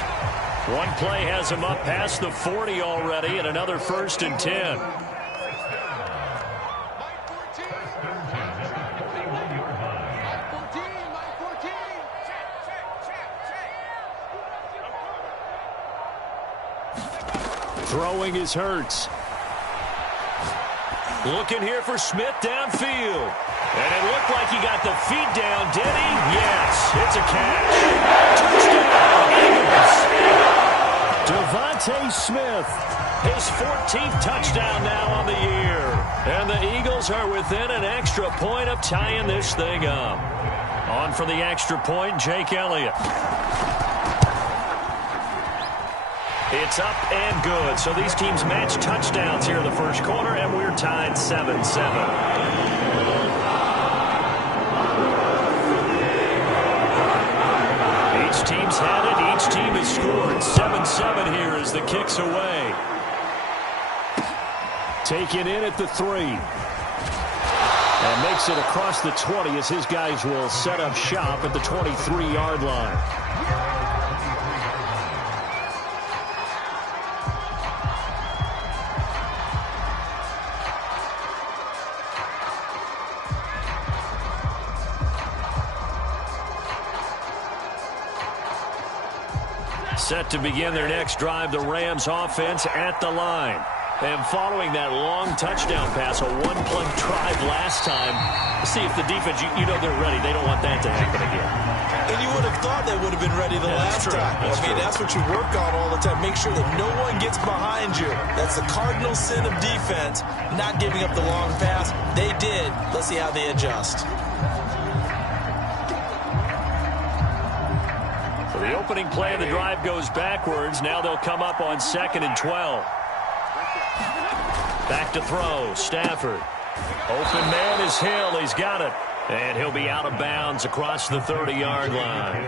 One play has him up past the 40 already, and another 1st and 10. Throwing is Hurts. Looking here for Smith downfield. And it looked like he got the feet down, did he? Yes, it's a catch. Touchdown, Eagles. Devontae Smith, his 14th touchdown now on the year. And the Eagles are within an extra point of tying this thing up. On for the extra point, Jake Elliott. It's up and good. So these teams match touchdowns here in the first quarter, and we're tied 7-7. Each team's had it. Each team has scored. 7-7 here as the kick's away. Taken in at the 3. And makes it across the 20 as his guys will set up shop at the 23-yard line. Set to begin their next drive, the Rams offense at the line. And following that long touchdown pass, a one-play drive last time, see if the defense, you know they're ready. They don't want that to happen again. And you would have thought they would have been ready the last time. That's what you work on all the time. Make sure that no one gets behind you. That's the cardinal sin of defense, not giving up the long pass. They did. Let's see how they adjust. The opening play of the drive goes backwards. Now they'll come up on 2nd and 12. Back to throw. Stafford. Open man is Hill. He's got it. And he'll be out of bounds across the 30-yard line.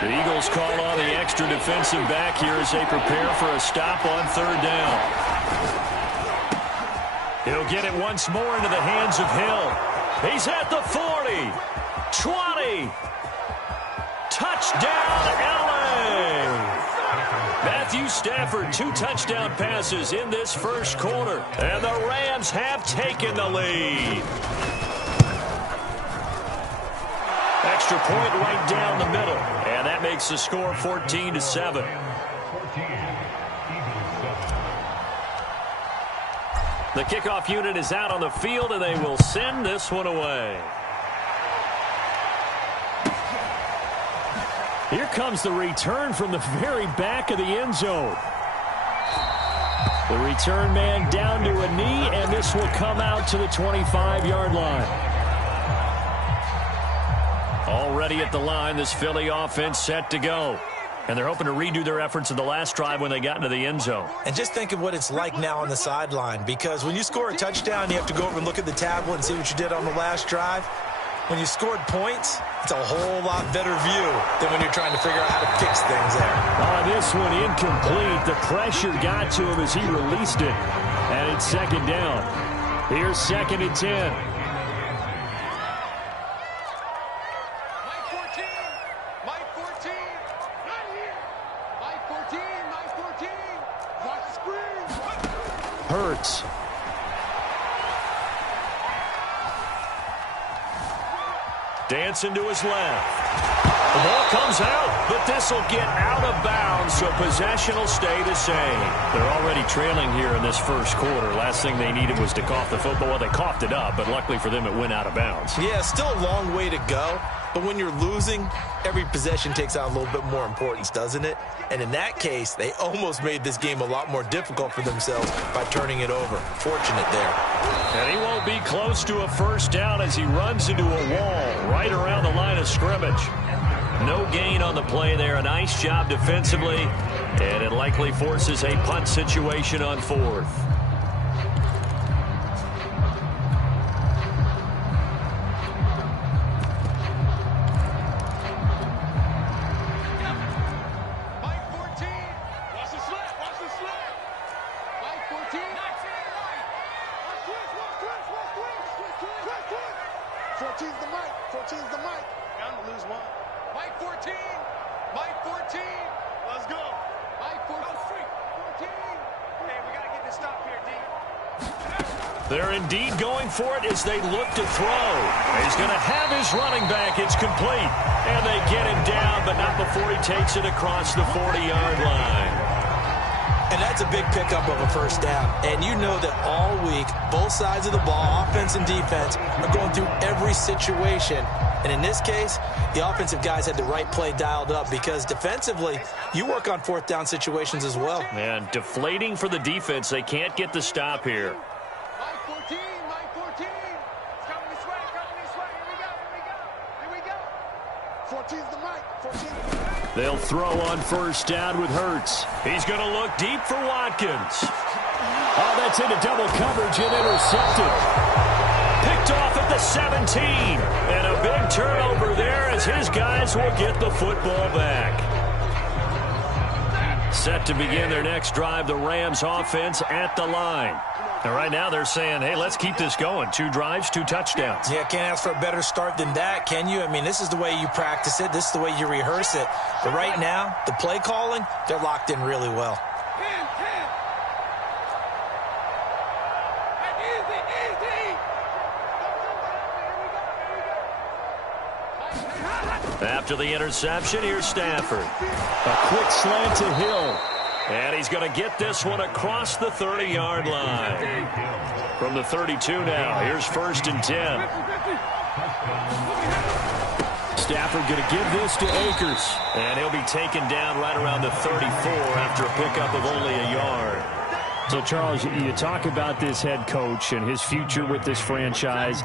The Eagles call on the extra defensive back here as they prepare for a stop on 3rd down. He'll get it once more into the hands of Hill. He's at the 40, 20. Touchdown, LA! Matthew Stafford, 2 touchdown passes in this first quarter. And the Rams have taken the lead. Extra point right down the middle. And that makes the score 14-7. The kickoff unit is out on the field, and they will send this one away. Here comes the return from the very back of the end zone. The return man down to a knee, and this will come out to the 25-yard line. Already at the line, this Philly offense set to go. And they're hoping to redo their efforts in the last drive when they got into the end zone. And just think of what it's like now on the sideline, because when you score a touchdown, you have to go over and look at the tablet and see what you did on the last drive. When you scored points, it's a whole lot better view than when you're trying to figure out how to fix things there. This one incomplete. The pressure got to him as he released it. And it's 2nd down. Here's 2nd and 10. Hurts. Dancing to his left. The ball comes out, but this will get out of bounds, so possession will stay the same. They're already trailing here in this first quarter. Last thing they needed was to cough the football. Well, they coughed it up, but luckily for them, it went out of bounds. Yeah, still a long way to go, but when you're losing, every possession takes on a little bit more importance, doesn't it? And in that case, they almost made this game a lot more difficult for themselves by turning it over. Fortunate there. And he won't be close to a first down as he runs into a wall right around the line of scrimmage. No gain on the play there. A nice job defensively, and it likely forces a punt situation on fourth. Mike 14. Watch the slip. Watch the slip. Mike 14. Watch twist. 14's the Mike. 14's the Mike. Bound to lose one. Mike 14. Mike 14. Let's go. Mike 14. 14. Hey, we got to get this stop here, D. They're indeed going for it as they look to throw. He's going to have his running back. It's complete. And they get him down, but not before he takes it across the 40-yard line. And that's a big pickup of a first down. And you know that all week, both sides of the ball, offense and defense, are going through every situation. And in this case, the offensive guys had the right play dialed up because defensively, you work on fourth down situations as well. And deflating for the defense. They can't get the stop here. Mike 14. Mike 14. It's coming this way. Coming this way. Here we go. Here we go. Here we go. 14's the Mike. 14's the Mike. They'll throw on first down with Hurts. He's going to look deep for Watkins. Oh, that's into double coverage and intercepted. Picked off at the 17. And a big turnover there as his guys will get the football back. Set to begin their next drive, the Rams offense at the line. And right now they're saying, hey, let's keep this going. 2 drives, 2 touchdowns. Yeah, can't ask for a better start than that, can you? I mean, this is the way you practice it. This is the way you rehearse it. But right now, the play calling, they're locked in really well. After the interception, here's Stafford. A quick slant to Hill. And he's going to get this one across the 30-yard line. From the 32 now, here's 1st and 10. Stafford going to give this to Akers. And he'll be taken down right around the 34 after a pickup of only a yard. So, Charles, you talk about this head coach and his future with this franchise.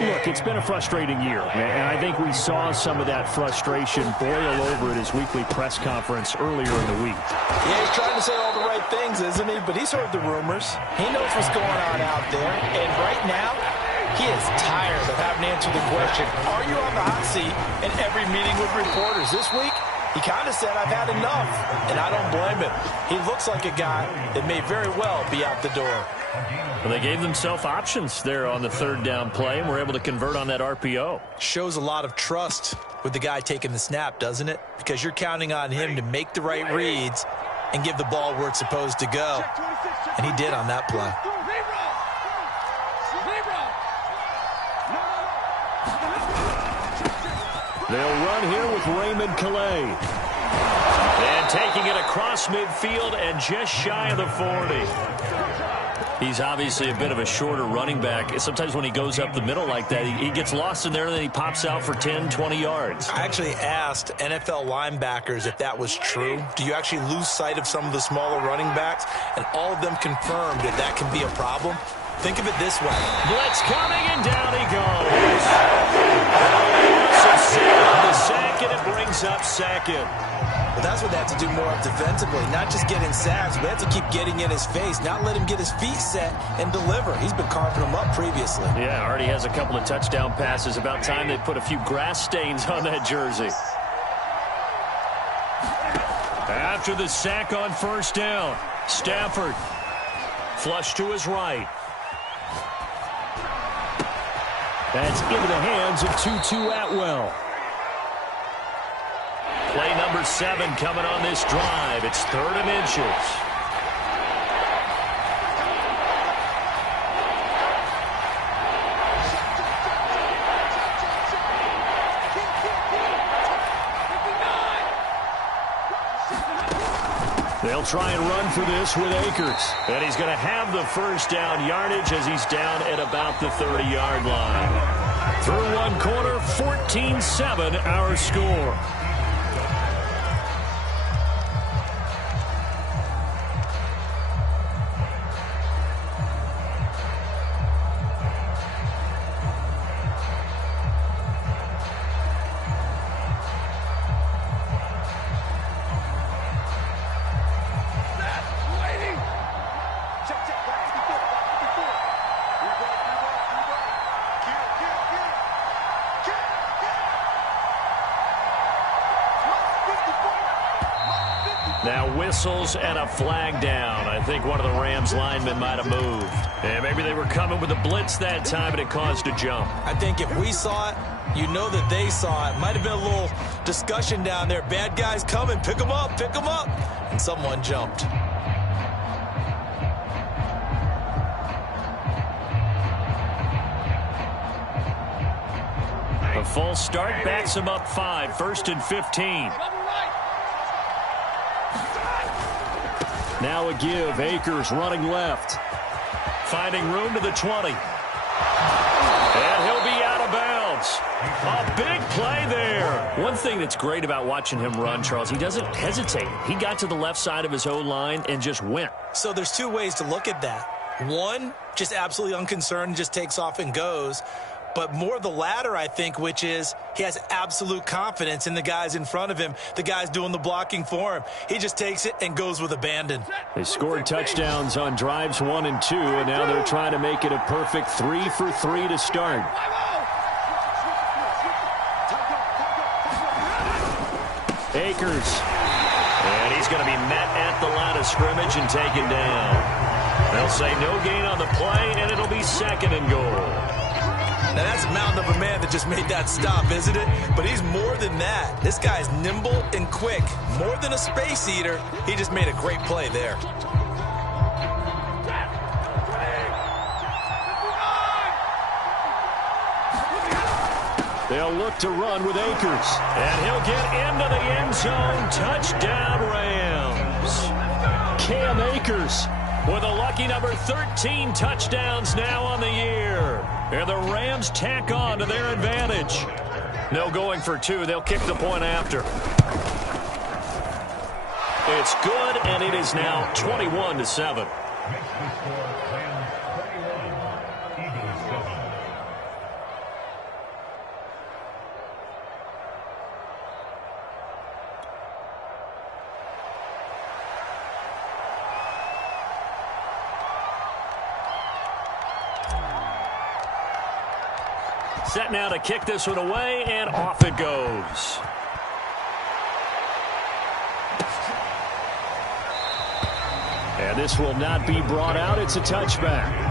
Look, it's been a frustrating year, and I think we saw some of that frustration boil over at his weekly press conference earlier in the week. Yeah, he's trying to say all the right things, isn't he? But he's heard the rumors. He knows what's going on out there. And right now, he is tired of having to answer the question, are you on the hot seat in every meeting with reporters? This week, he kind of said, I've had enough, and I don't blame him. He looks like a guy that may very well be out the door. Well, they gave themselves options there on the 3rd down play, and were able to convert on that RPO. Shows a lot of trust with the guy taking the snap, doesn't it? Because you're counting on him to make the right reads and give the ball where it's supposed to go. And he did on that play. They'll run here with Raymond Calais. And taking it across midfield and just shy of the 40. He's obviously a bit of a shorter running back. Sometimes when he goes up the middle like that, he gets lost in there and then he pops out for 10, 20 yards. I actually asked NFL linebackers if that was true. Do you actually lose sight of some of the smaller running backs? And all of them confirmed that that can be a problem. Think of it this way. Blitz coming, and down he goes. The sack, and it brings up 2nd. But that's what they have to do more of defensively. Not just getting sacks, but they have to keep getting in his face. Not let him get his feet set and deliver. He's been carving them up previously. Yeah, already has a couple of touchdown passes. About time they put a few grass stains on that jersey. After the sack on 1st down, Stafford flush to his right. That's into the hands of Tutu Atwell. Play number 7 coming on this drive. It's 3rd and inches. They'll try and run for this with Akers. And he's going to have the first down yardage as he's down at about the 30-yard line. Through one quarter, 14-7 our score. Now whistles and a flag down. I think one of the Rams linemen might have moved. And maybe they were coming with a blitz that time and it caused a jump. I think if we saw it, you know that they saw it. Might have been a little discussion down there. Bad guys coming. Pick them up. Pick them up. And someone jumped. A full start backs him up 5. 1st and 15. Now a give. Akers running left. Finding room to the 20. And he'll be out of bounds. A big play there. One thing that's great about watching him run, Charles, he doesn't hesitate. He got to the left side of his own line and just went. So there's two ways to look at that. One, just absolutely unconcerned, just takes off and goes. But more the latter, I think, which is he has absolute confidence in the guys in front of him, the guys doing the blocking for him. He just takes it and goes with abandon. They scored touchdowns on drives 1 and 2, and now they're trying to make it a perfect 3 for 3 to start. Akers. And he's going to be met at the line of scrimmage and taken down. They'll say no gain on the play, and it'll be 2nd and goal. Now, that's a mountain of a man that just made that stop, isn't it? But he's more than that. This guy's nimble and quick. More than a space eater. He just made a great play there. They'll look to run with Akers. And he'll get into the end zone. Touchdown, Rams. Cam Akers with a lucky number 13 touchdowns now on the year. And the Rams tack on to their advantage. No going for 2. They'll kick the point after. It's good, and it is now 21-7. Set now to kick this one away, and off it goes. And this will not be brought out. It's a touchback.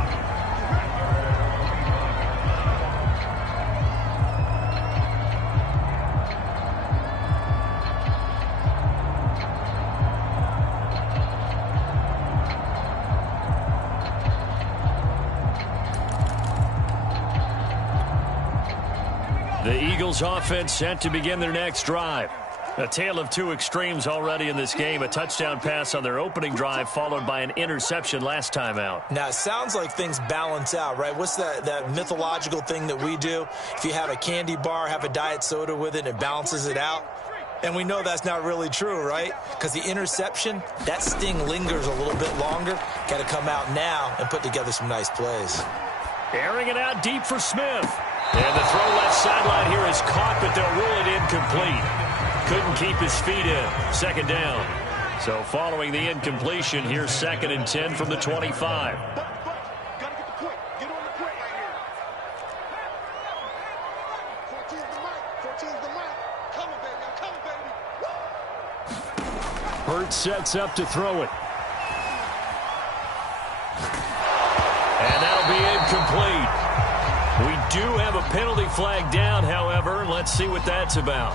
The Eagles offense set to begin their next drive. A tale of two extremes already in this game. A touchdown pass on their opening drive followed by an interception last time out. Now, it sounds like things balance out, right? What's that mythological thing that we do? If you have a candy bar, have a diet soda with it, it balances it out. And we know that's not really true, right? Because the interception, that sting lingers a little bit longer. Got to come out now and put together some nice plays. Airing it out deep for Smith. And the throw left sideline here is caught, but they'll rule it incomplete. Couldn't keep his feet in. 2nd down. So following the incompletion, here's 2nd and 10 from the 25. Gotta get the quick. Get on the quick right here. 14's the mic. 14's the mic. Coming, baby. I'm coming, baby. Hurts sets up to throw it. And that'll be incomplete. We do have a penalty flag down, however. Let's see what that's about.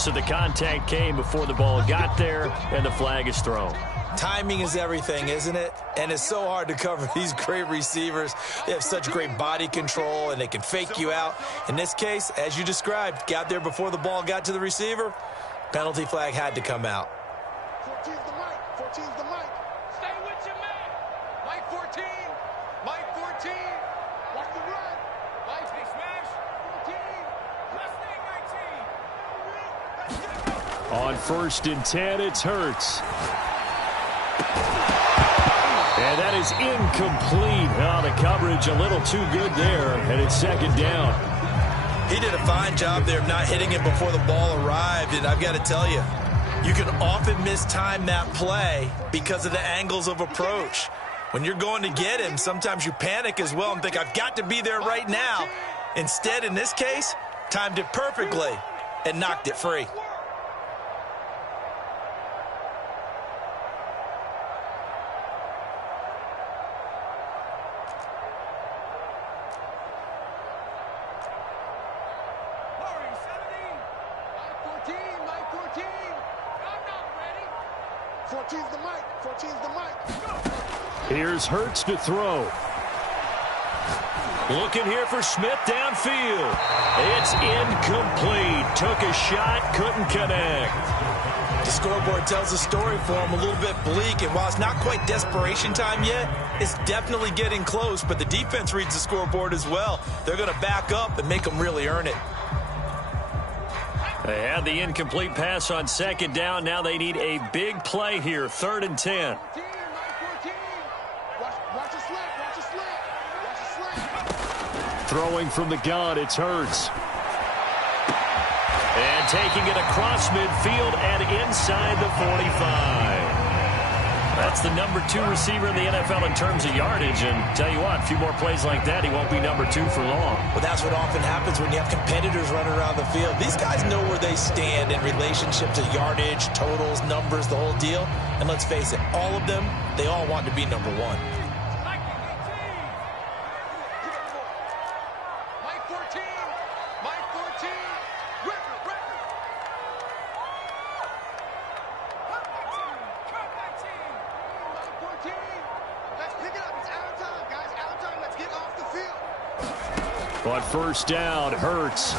So the contact came before the ball got there, and the flag is thrown. Timing is everything, isn't it? And it's so hard to cover these great receivers. They have such great body control, and they can fake you out. In this case, as you described, got there before the ball got to the receiver. Penalty flag had to come out. 14's the mic. 14's the mic. Stay with your man. Mike 14. Mike 14. Watch the run. Mike, hey, smash. 14. Let's 19. On 1st and 10, it's Hurts. And that is incomplete. Oh, the coverage a little too good there, and it's 2nd down. He did a fine job there of not hitting it before the ball arrived, and I've got to tell you, you can often mistime that play because of the angles of approach. When you're going to get him, sometimes you panic as well and think, I've got to be there right now. Instead, in this case, timed it perfectly and knocked it free. Here's Hurts to throw. Looking here for Smith downfield. It's incomplete. Took a shot, couldn't connect. The scoreboard tells a story for him, a little bit bleak, and while it's not quite desperation time yet, it's definitely getting close, but the defense reads the scoreboard as well. They're going to back up and make them really earn it. They had the incomplete pass on 2nd down. Now they need a big play here, 3rd and 10. Throwing from the gun, it's Hurts. And taking it across midfield and inside the 45. That's the number 2 receiver in the NFL in terms of yardage. And tell you what, a few more plays like that, he won't be number 2 for long. Well, that's what often happens when you have competitors running around the field. These guys know where they stand in relationship to yardage, totals, numbers, the whole deal. And let's face it, all of them, they all want to be number 1. But 1st down, Hurts.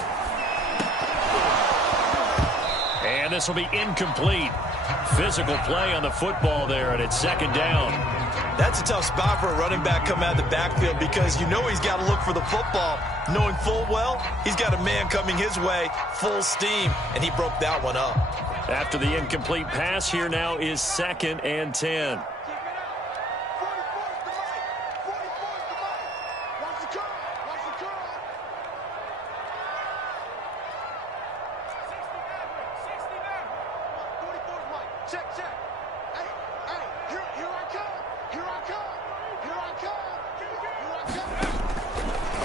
And this will be incomplete. Physical play on the football there, and it's 2nd down. That's a tough spot for a running back coming out of the backfield because you know he's got to look for the football, knowing full well he's got a man coming his way, full steam, and he broke that one up. After the incomplete pass, here now is 2nd and 10.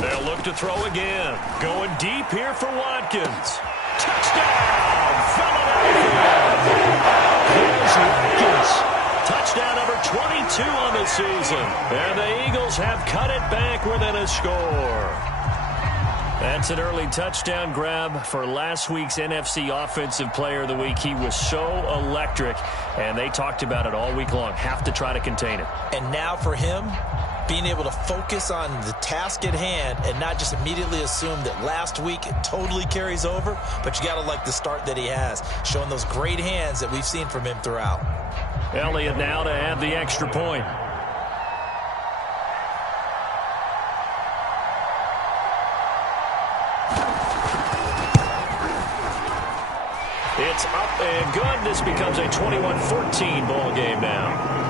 They'll look to throw again. Going deep here for Watkins. Touchdown! Philadelphia! Here's Watkins. Touchdown number 22 on the season. And the Eagles have cut it back within a score. That's an early touchdown grab for last week's NFC Offensive Player of the Week. He was so electric, and they talked about it all week long. Have to try to contain it. And now for him, being able to focus on the task at hand and not just immediately assume that last week it totally carries over, but you got to like the start that he has, showing those great hands that we've seen from him throughout. Elliott now to add the extra point. It's up and good. This becomes a 21-14 ball game now.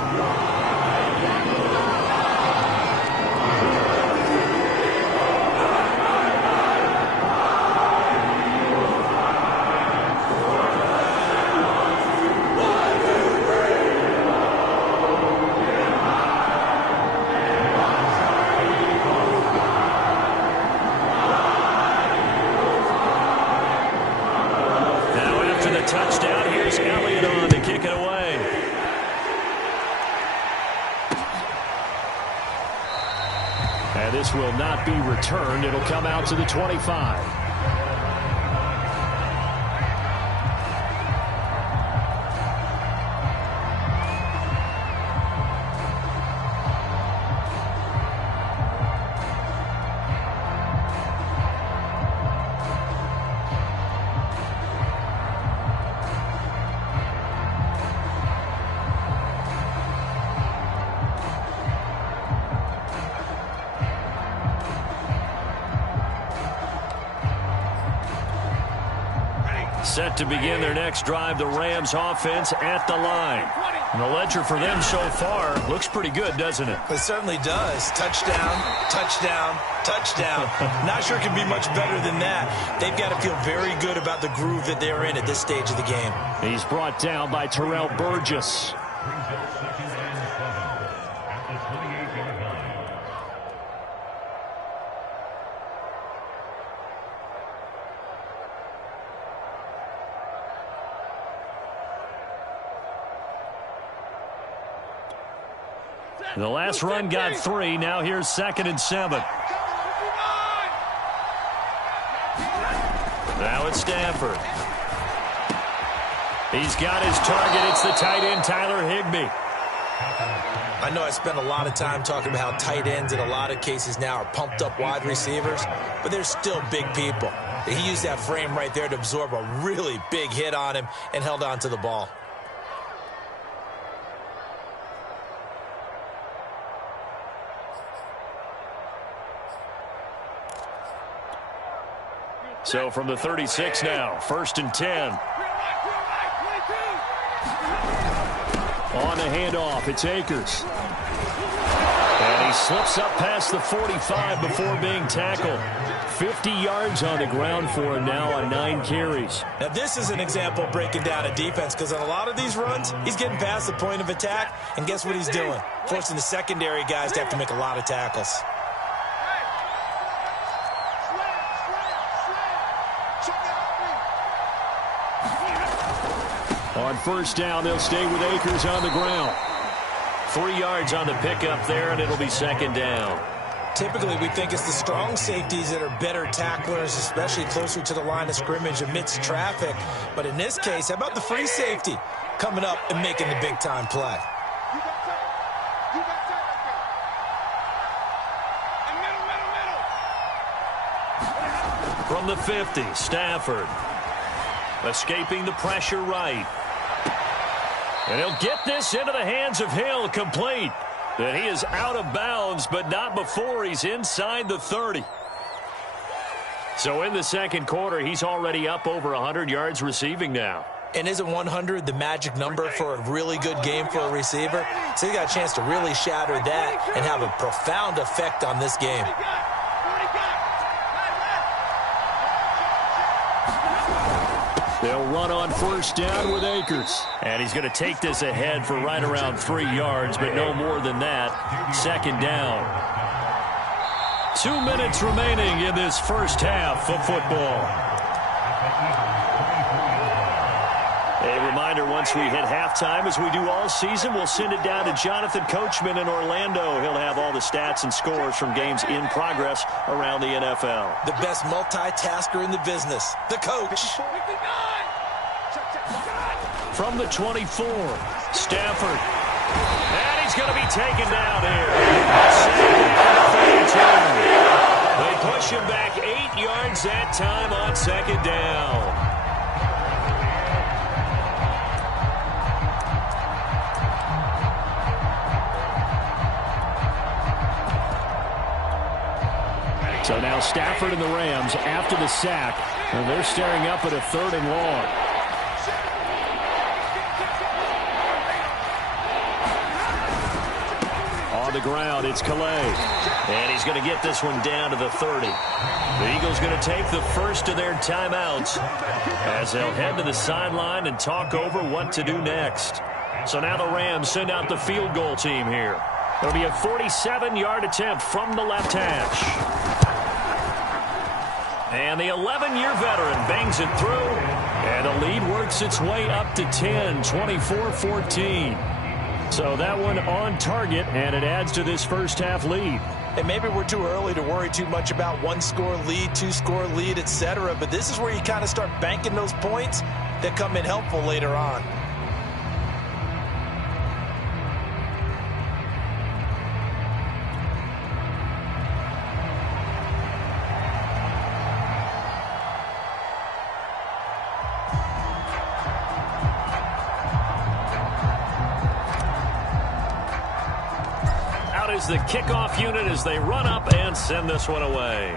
Touchdown. Here's Elliott on to kick it away. And this will not be returned. It'll come out to the 25. Set to begin their next drive, the Rams offense at the line. And the ledger for them so far looks pretty good, doesn't it? It certainly does. Touchdown, touchdown, touchdown. Not sure it can be much better than that. They've got to feel very good about the groove that they're in at this stage of the game. He's brought down by Terrell Burgess. The last run got 3. Now here's 2nd and 7. Now it's Stafford. He's got his target. It's the tight end, Tyler Higbee. I know I spent a lot of time talking about how tight ends in a lot of cases now are pumped up wide receivers, but they're still big people. He used that frame right there to absorb a really big hit on him and held on to the ball. So from the 36 now, 1st and 10. On the handoff, it's Akers. And he slips up past the 45 before being tackled. 50 yards on the ground for him now on 9 carries. Now this is an example of breaking down a defense, because on a lot of these runs, he's getting past the point of attack, and guess what he's doing? Forcing the secondary guys to have to make a lot of tackles. On 1st down, they'll stay with Akers on the ground. 3 yards on the pickup there, and it'll be 2nd down. Typically, we think it's the strong safeties that are better tacklers, especially closer to the line of scrimmage amidst traffic. But in this case, how about the free safety coming up and making the big-time play? From the 50, Stafford. Escaping the pressure right. And he'll get this into the hands of Hill, complete. And he is out of bounds, but not before he's inside the 30. So in the 2nd quarter, he's already up over 100 yards receiving now. And isn't 100 the magic number for a really good game for a receiver? So he got a chance to really shatter that and have a profound effect on this game. They'll run on 1st down with Akers. And he's going to take this ahead for right around 3 yards, but no more than that. 2nd down. 2 minutes remaining in this first half of football. A reminder, once we hit halftime, as we do all season, we'll send it down to Jonathan Coachman in Orlando. He'll have all the stats and scores from games in progress around the NFL. The best multitasker in the business, the coach. From the 24, Stafford. And he's going to be taken down here. They push him back 8 yards that time on 2nd down. So now Stafford and the Rams after the sack, and they're staring up at a 3rd and long. On the ground, it's Calais. And he's going to get this one down to the 30. The Eagles going to take the first of their timeouts as they'll head to the sideline and talk over what to do next. So now the Rams send out the field goal team here. It'll be a 47-yard attempt from the left hash. And the 11-year veteran bangs it through. And the lead works its way up to 10, 24-14. So that one on target, and it adds to this first half lead. And maybe we're too early to worry too much about 1-score lead, 2-score lead, etc. But this is where you kind of start banking those points that come in helpful later on. Is the kickoff unit as they run up and send this one away.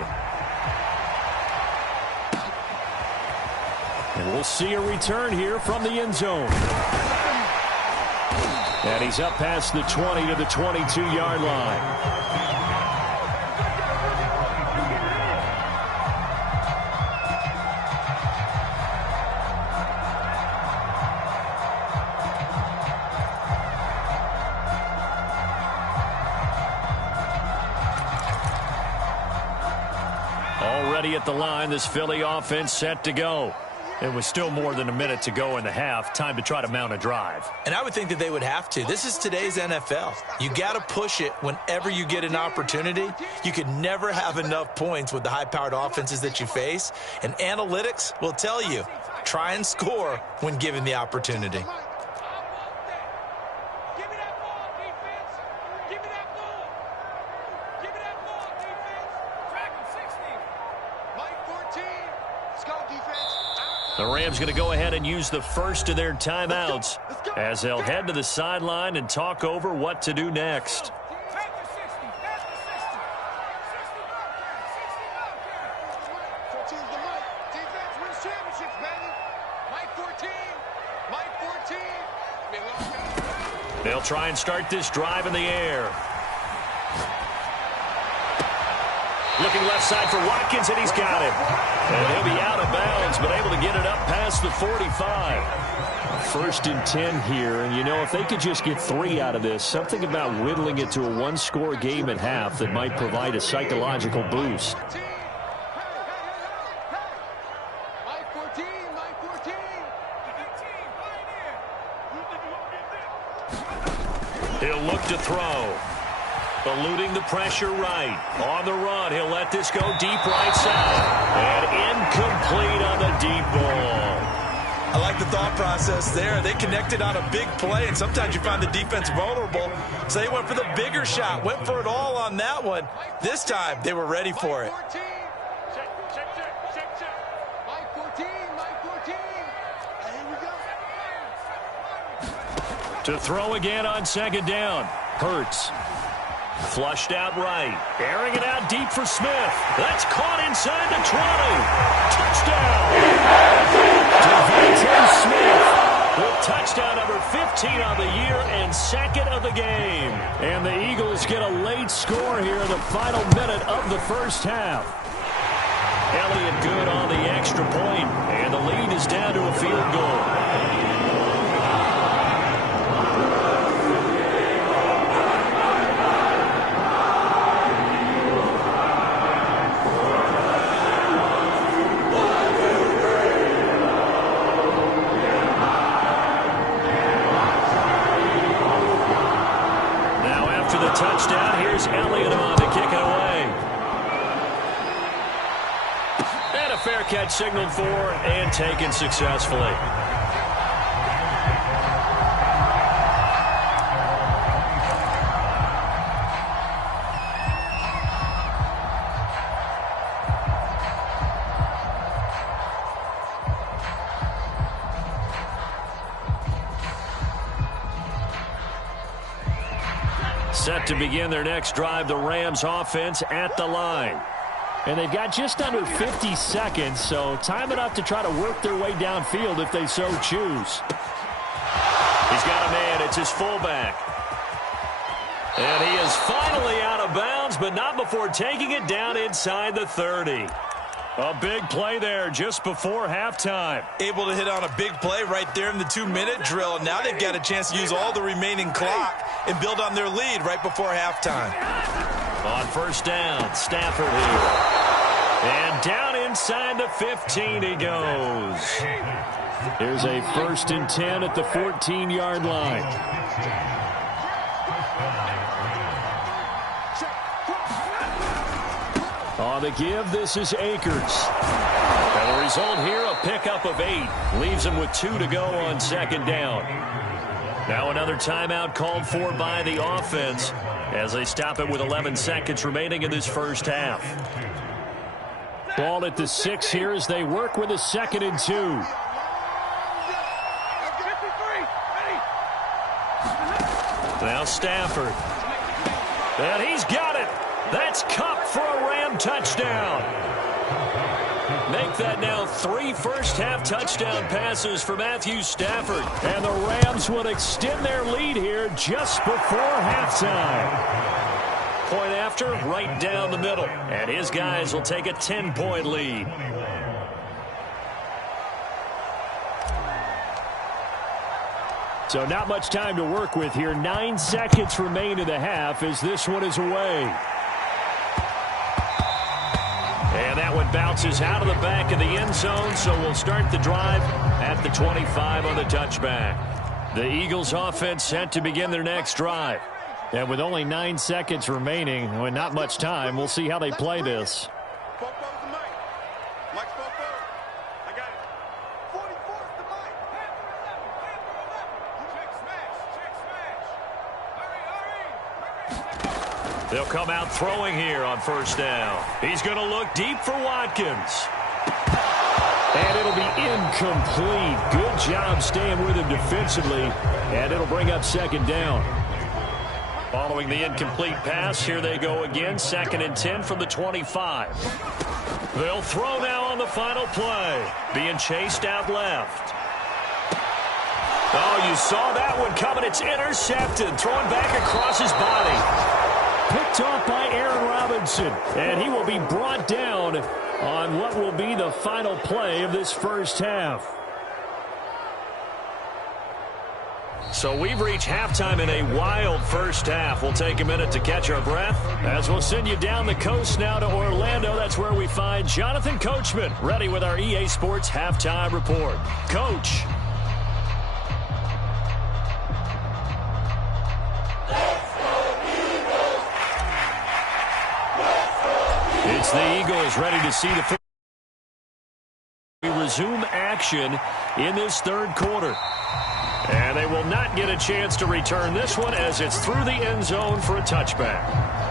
We'll see a return here from the end zone. And he's up past the 20 to the 22-yard line. Already at the line, this Philly offense set to go. It was still more than a minute to go in the half. Time to try to mount a drive. And I would think that they would have to. This is today's NFL. You got to push it whenever you get an opportunity. You could never have enough points with the high-powered offenses that you face. And analytics will tell you, try and score when given the opportunity. The Rams going to go ahead and use the first of their timeouts as they'll head to the sideline and talk over what to do next. They'll try and start this drive in the air. Looking left side for Watkins, and he's got it. And he'll be out of bounds, but able to get it up past the 45. 1st and 10 here, and you know, if they could just get 3 out of this, something about whittling it to a one-score game at half that might provide a psychological boost. He'll look to throw. Eluding the pressure right. On the run, he'll let this go deep right side. And incomplete on the deep ball. I like the thought process there. They connected on a big play, and sometimes you find the defense vulnerable. So they went for the bigger shot, went for it all on that one. This time, they were ready for it. To throw again on 2nd down. Hurts. Flushed out right. Airing it out deep for Smith. That's caught inside the 20. Touchdown. Devontae Smith with touchdown number 15 on the year and 2nd of the game. And the Eagles get a late score here in the final minute of the first half. Elliott good on the extra point, and the lead is down to a field goal. Touchdown. Here's Elliott on to kick it away. And a fair catch signaled for and taken successfully. Set to begin their next drive, the Rams offense at the line. And they've got just under 50 seconds, so time enough to try to work their way downfield if they so choose. He's got a man. It's his fullback. And he is finally out of bounds, but not before taking it down inside the 30. A big play there just before halftime. Able to hit on a big play right there in the 2-minute drill. Now they've got a chance to use all the remaining clock and build on their lead right before halftime. On 1st down, Stafford here. And down inside the 15 he goes. Here's a 1st and 10 at the 14-yard line. On the give, this is Akers. And the result here, a pickup of 8. Leaves him with 2 to go on 2nd down. Now another timeout called for by the offense as they stop it with 11 seconds remaining in this first half. Ball at the 6 here as they work with a 2nd and 2. Now Stafford. And he's got it. That's Cup for a Ram touchdown. Make that now 3 first-half touchdown passes for Matthew Stafford. And the Rams would extend their lead here just before halftime. Point after, right down the middle. And his guys will take a 10-point lead. So not much time to work with here. 9 seconds remain in the half as this one is away. And that one bounces out of the back of the end zone, so we'll start the drive at the 25 on the touchback. The Eagles offense set to begin their next drive. And with only 9 seconds remaining, and not much time, we'll see how they play this. They'll come out throwing here on first down. He's going to look deep for Watkins. And it'll be incomplete. Good job staying with him defensively. And it'll bring up second down. Following the incomplete pass, here they go again. 2nd and 10 from the 25. They'll throw now on the final play. Being chased out left. Oh, you saw that one coming. It's intercepted. Throwing back across his body. Picked off by Aaron Robinson. And he will be brought down on what will be the final play of this first half. So we've reached halftime in a wild first half. We'll take a minute to catch our breath as we'll send you down the coast now to Orlando. That's where we find Jonathan Coachman ready with our EA Sports Halftime Report. Coach. It's the Eagles ready to see the we resume action in this third quarter. And they will not get a chance to return this one as it's through the end zone for a touchback.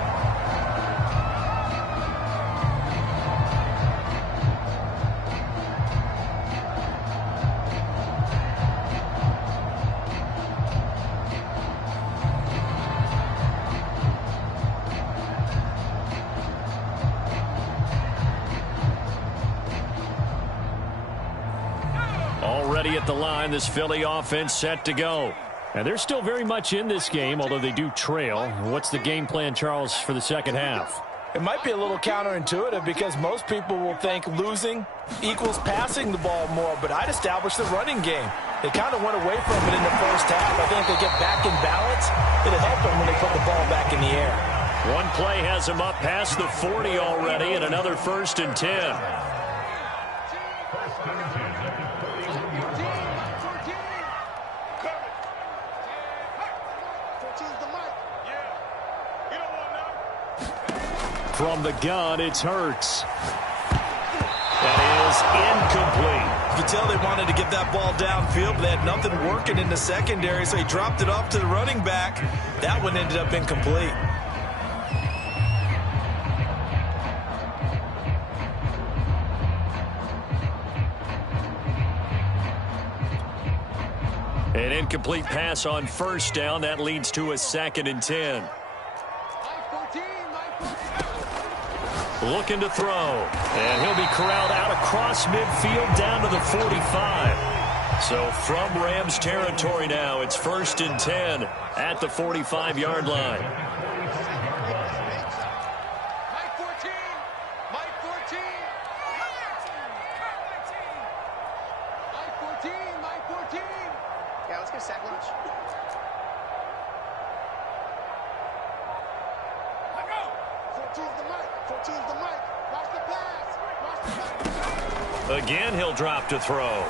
Already at the line, this Philly offense set to go. And they're still very much in this game, although they do trail. What's the game plan, Charles, for the second half? It might be a little counterintuitive because most people will think losing equals passing the ball more, but I'd establish the running game. They kind of went away from it in the first half. I think if they get back in balance, it'll help them when they put the ball back in the air. One play has them up past the 40 already, and another 1st and 10. From the gun, it's Hurts. That is incomplete. You can tell they wanted to get that ball downfield, but they had nothing working in the secondary, so he dropped it off to the running back. That one ended up incomplete. An incomplete pass on first down. That leads to a 2nd and 10. Looking to throw. And he'll be corralled out across midfield down to the 45. So from Rams territory now, it's 1st and 10 at the 45-yard line. Mike 14. Mike 14. Mike 14. Mike 14. Yeah, let's get a sack lunch. Again, he'll drop to throw.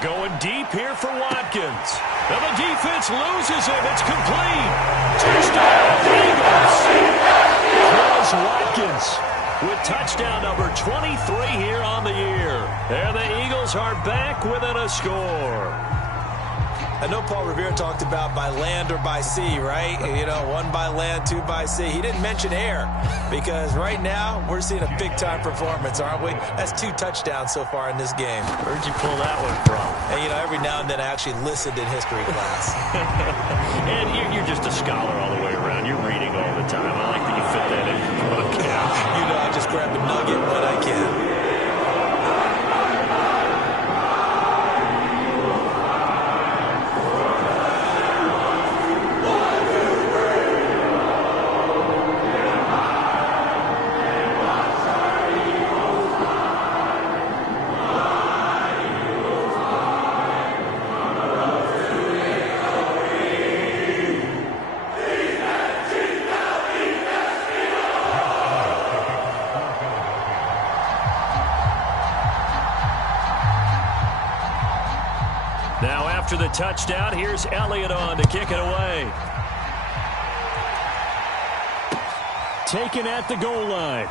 Going deep here for Watkins. And the defense loses him. It's complete. Touchdown, Eagles. Chris Watkins with touchdown number 23 here on the year. And the Eagles are back within a score. I know Paul Revere talked about by land or by sea, right? You know, 1 by land, 2 by sea. He didn't mention air because right now we're seeing a big-time performance, aren't we? That's 2 touchdowns so far in this game. Where'd you pull that one from? And, you know, every now and then I actually listened in history class. And you're just a scholar all the way around. You're reading all the time. I like that you fit that in. You know, I just grab a nugget when I can. a touchdown. Here's Elliott on to kick it away. Taken at the goal line.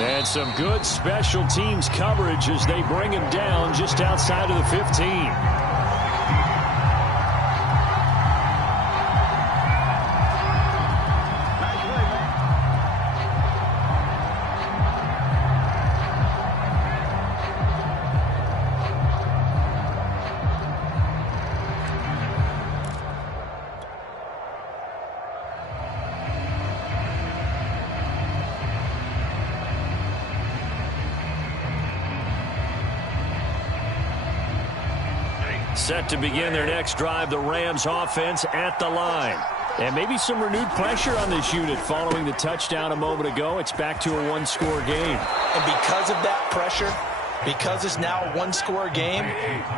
And some good special teams coverage as they bring him down just outside of the 15. Set to begin their next drive, the Rams offense at the line. And maybe some renewed pressure on this unit following the touchdown a moment ago. It's back to a one-score game. And because of that pressure, because it's now a one-score game,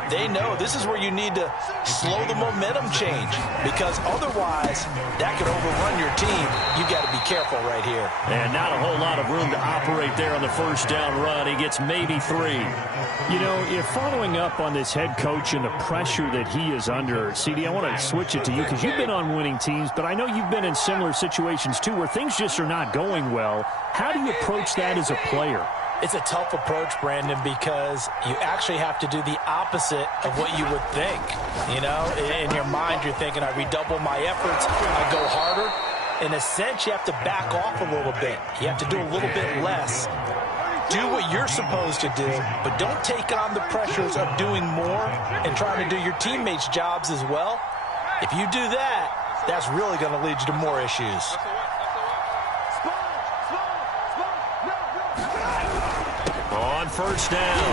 they know this is where you need to slow the momentum change, because otherwise that could overrun your team. You've got to be careful right here. And not a whole lot of room to operate there on the first down run. He gets maybe 3. You know, if following up on this head coach and the pressure that he is under, CD, I want to switch it to you because you've been on winning teams, but I know you've been in similar situations too where things just are not going well. How do you approach that as a player? It's a tough approach, Brandon, because you actually have to do the opposite of what you would think. You know, in your mind, you're thinking, I redouble my efforts, I go harder. In a sense, you have to back off a little bit. You have to do a little bit less. Do what you're supposed to do, but don't take on the pressures of doing more and trying to do your teammates' jobs as well. If you do that, that's really going to lead you to more issues. On first down,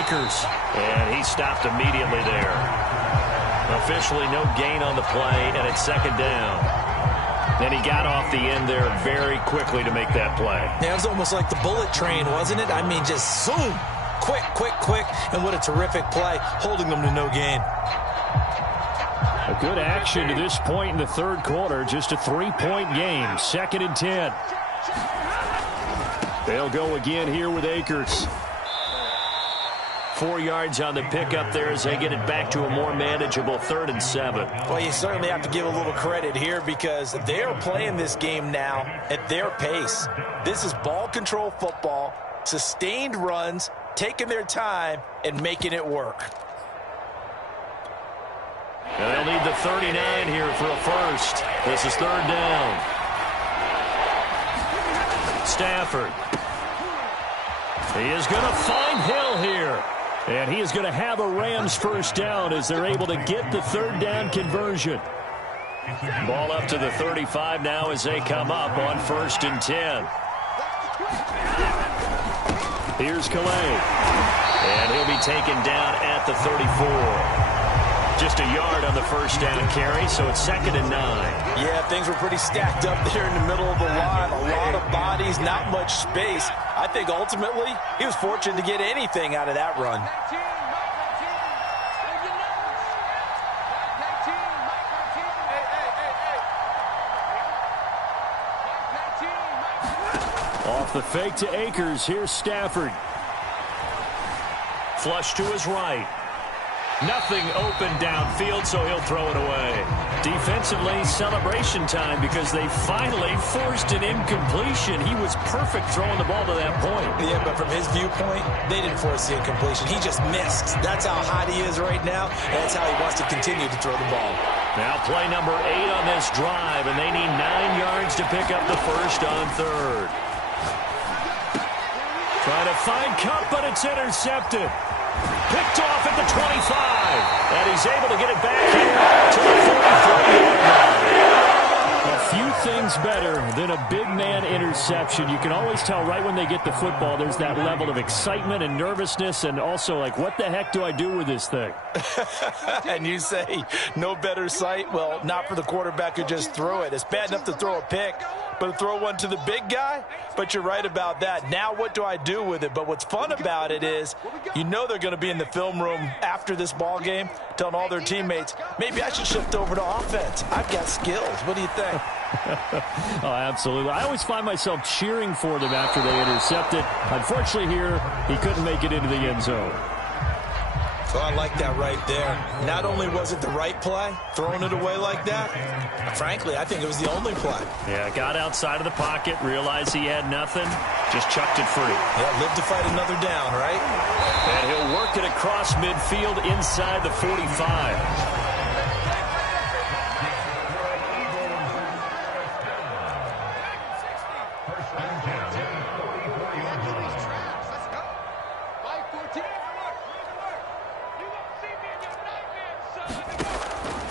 Akers. And he stopped immediately there. Officially no gain on the play, and it's second down. And he got off the end there very quickly to make that play. Yeah, it was almost like the bullet train, wasn't it? I mean, just zoom. Quick, quick, quick. And what a terrific play, holding them to no gain. A good action to this point in the third quarter. Just a 3-point game. 2nd and 10. They'll go again here with Akers. 4 yards on the pickup there as they get it back to a more manageable 3rd and 7. Well, you certainly have to give a little credit here because they are playing this game now at their pace. This is ball control football, sustained runs, taking their time, and making it work. And they'll need the 39 here for a first. This is 3rd down. Stafford. He is going to find Hill here. And he is going to have a Rams first down as they're able to get the 3rd down conversion. Ball up to the 35 now as they come up on 1st and 10. Here's Calais. And he'll be taken down at the 34. Just a yard on the first down carry, so it's 2nd and 9. Yeah, things were pretty stacked up there in the middle of the line. A lot of bodies, not much space. I think ultimately he was fortunate to get anything out of that run. Off the fake to Akers. Here's Stafford. Flush to his right. Nothing open downfield, so he'll throw it away. Defensively, celebration time because they finally forced an incompletion. He was perfect throwing the ball to that point. Yeah, but from his viewpoint, they didn't force the incompletion. He just missed. That's how hot he is right now, and that's how he wants to continue to throw the ball. Now play number 8 on this drive, and they need 9 yards to pick up the first on 3rd. Trying to find Cup, but it's intercepted. Picked off at the 25, and he's able to get it back here to the 43-yard line. A few things better than a big man interception. You can always tell right when they get the football, there's that level of excitement and nervousness, and also like, what the heck do I do with this thing? And you say, no better sight? Well, not for the quarterback who just threw it. It's bad enough to throw a pick, but to throw one to the big guy? But you're right about that. Now what do I do with it? But what's fun about it is you know they're going to be in the film room after this ball game telling all their teammates, maybe I should shift over to offense. I've got skills. What do you think? Oh, absolutely. I always find myself cheering for them after they intercept it. Unfortunately here, he couldn't make it into the end zone. Oh, I like that right there. Not only was it the right play, throwing it away like that, frankly, I think it was the only play. Yeah, got outside of the pocket, realized he had nothing, just chucked it free. Yeah, live to fight another down, right? And he'll work it across midfield inside the 45.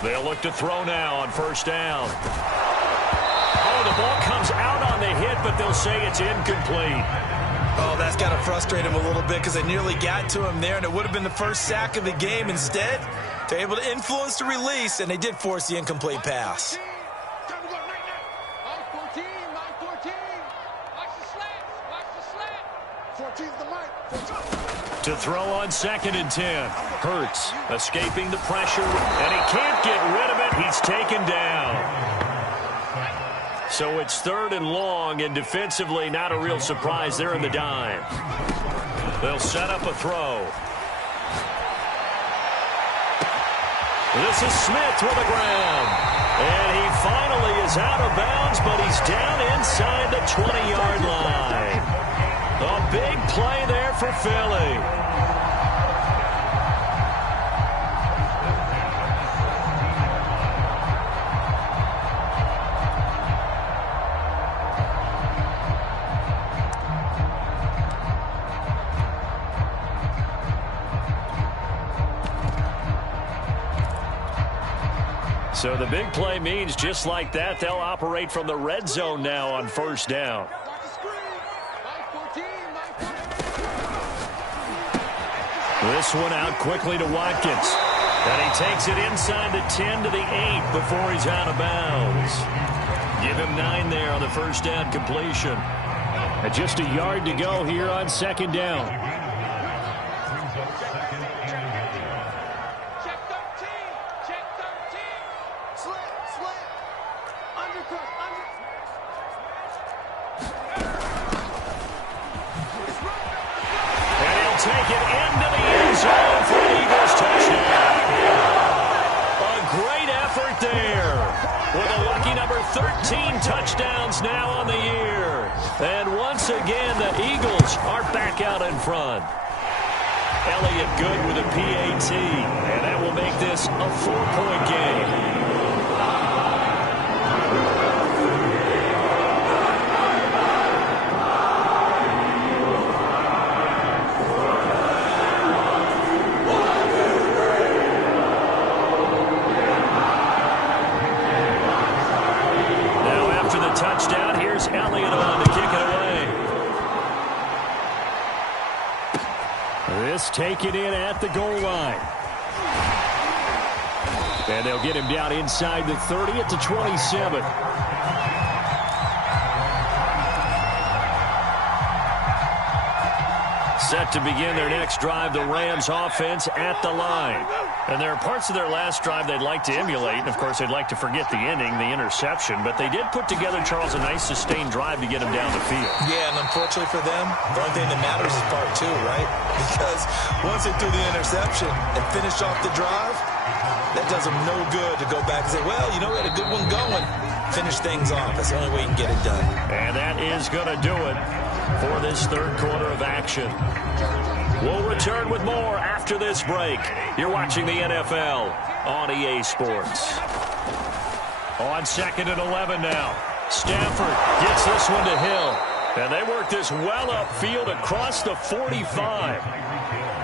They'll look to throw now on first down. Oh, the ball comes out on the hit, but they'll say it's incomplete. Oh, that's got to frustrate him a little bit because they nearly got to him there, and it would have been the first sack of the game. Instead, they're able to influence the release, and they did force the incomplete pass. To throw on 2nd and 10. Hurts escaping the pressure, and he can't get rid of it. He's taken down. So it's 3rd and long, and defensively not a real surprise. They're in the dime. They'll set up a throw. This is Smith with the ground. And he finally is out of bounds, but he's down inside the 20-yard line. A big play there for Philly. So the big play means just like that, they'll operate from the red zone now on first down. This one out quickly to Watkins. And he takes it inside the 10 to the 8 before he's out of bounds. Give him 9 there on the first down completion. And just a yard to go here on 2nd down. Check 13. Check 13. Slant. Undercut. And he'll take it into the end zone for the Eagles touchdown. A great effort there. With a lucky number 13 touchdowns now on the year. And once again, the Eagles are back out in front. Elliott good with a PAT. And that will make this a 4-point game. Touchdown. Here's Elliott on to kick it away. This taken in at the goal line. And they'll get him down inside the 30 at the 27. Set to begin their next drive, the Rams offense at the line. And there are parts of their last drive they'd like to emulate. And, of course, they'd like to forget the ending, the interception. But they did put together, Charles, a nice sustained drive to get them down the field. Yeah, and unfortunately for them, the only thing that matters is part 2, right? Because once they threw the interception and finished off the drive, that does them no good to go back and say, well, you know, we had a good one going. Finish things off. That's the only way you can get it done. And that is going to do it for this 3rd quarter of action. We'll return with more after this break. You're watching the NFL on EA Sports. On 2nd and 11 now. Stafford gets this one to Hill. And they work this well upfield across the 45.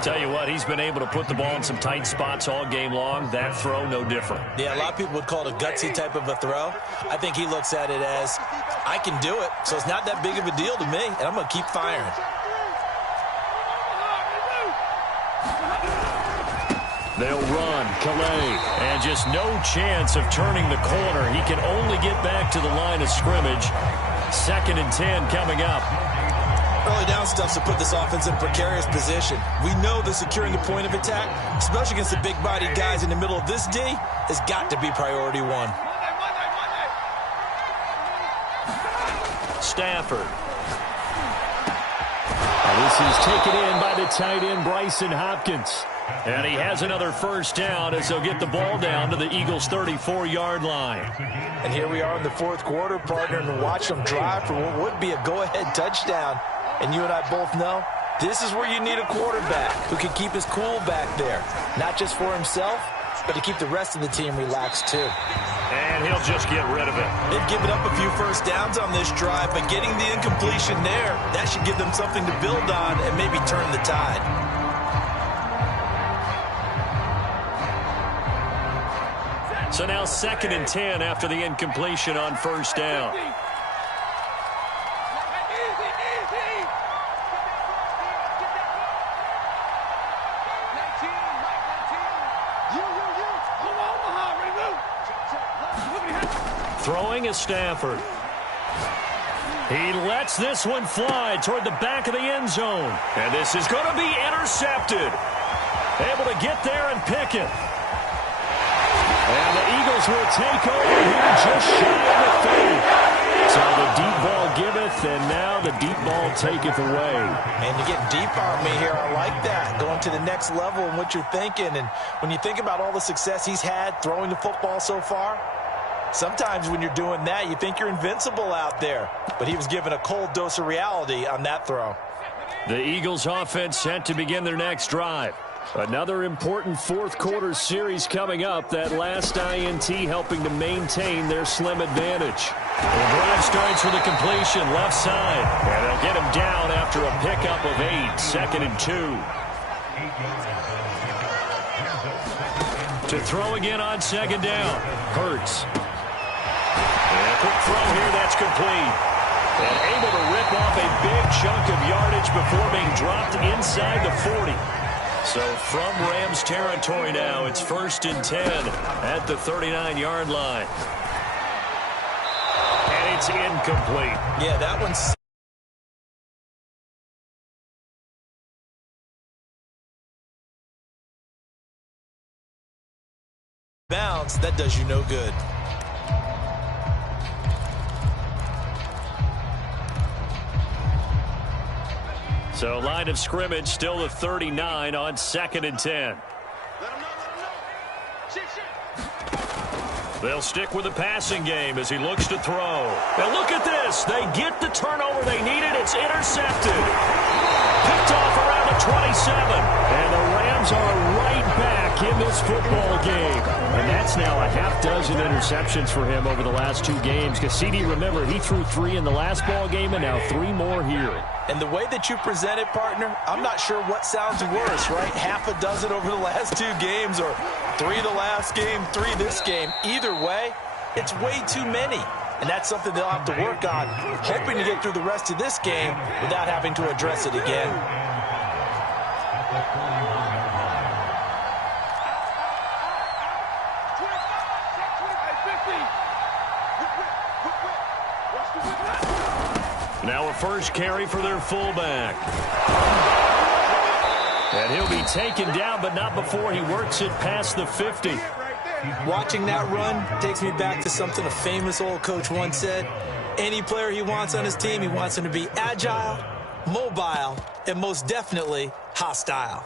Tell you what, he's been able to put the ball in some tight spots all game long. That throw, no different. Yeah, a lot of people would call it a gutsy type of a throw. I think he looks at it as, I can do it, so it's not that big of a deal to me, and I'm going to keep firing. They'll run, Calais, and just no chance of turning the corner. He can only get back to the line of scrimmage. 2nd and 10 coming up. Early down stuff to put this offense in a precarious position. We know that securing the point of attack, especially against the big-bodied guys in the middle of this D, has got to be priority 1. Stafford. And this is taken in by the tight end, Bryson Hopkins. And he has another first down as they'll get the ball down to the Eagles' 34-yard line. And here we are in the fourth quarter, partner, and watch them drive for what would be a go-ahead touchdown. And you and I both know this is where you need a quarterback who can keep his cool back there, not just for himself, but to keep the rest of the team relaxed too. And he'll just get rid of it. They've given up a few first downs on this drive, but getting the incompletion there, that should give them something to build on and maybe turn the tide. So now 2nd and 10 after the incompletion on first down. Throwing is Stafford. He lets this one fly toward the back of the end zone. And this is going to be intercepted. Able to get there and pick it. And the Eagles will take over here just shy of the 30. So the deep ball giveth, and now the deep ball taketh away. Man, you're getting deep on me here. I like that. Going to the next level in what you're thinking. And when you think about all the success he's had throwing the football so far, sometimes when you're doing that, you think you're invincible out there. But he was given a cold dose of reality on that throw. The Eagles offense set to begin their next drive. Another important fourth quarter series coming up. That last INT helping to maintain their slim advantage. The drive starts with a completion left side. And they'll get him down after a pickup of 8. 2nd and 2. To throw again on 2nd down. Hurts. And a quick throw here, that's complete. And able to rip off a big chunk of yardage before being dropped inside the 40. So from Rams territory now, it's 1st and 10 at the 39-yard line. And it's incomplete. Yeah, that one's... bounce, that does you no good. So line of scrimmage still the 39 on 2nd and 10. They'll stick with the passing game as he looks to throw. And look at this. They get the turnover they needed. It's intercepted. Picked off around the 27. And the Rams are right back in this football game. And that's now a half-dozen interceptions for him over the last 2 games. Because CD, remember, he threw 3 in the last ball game and now 3 more here. And the way that you present it, partner, I'm not sure what sounds worse, right? Half a dozen over the last 2 games or 3 the last game, 3 this game. Either way, it's way too many. And that's something they'll have to work on, hoping to get through the rest of this game without having to address it again. Now a first carry for their fullback. And he'll be taken down, but not before he works it past the 50. Watching that run takes me back to something a famous old coach once said. Any player he wants on his team, he wants him to be agile, mobile, and most definitely hostile.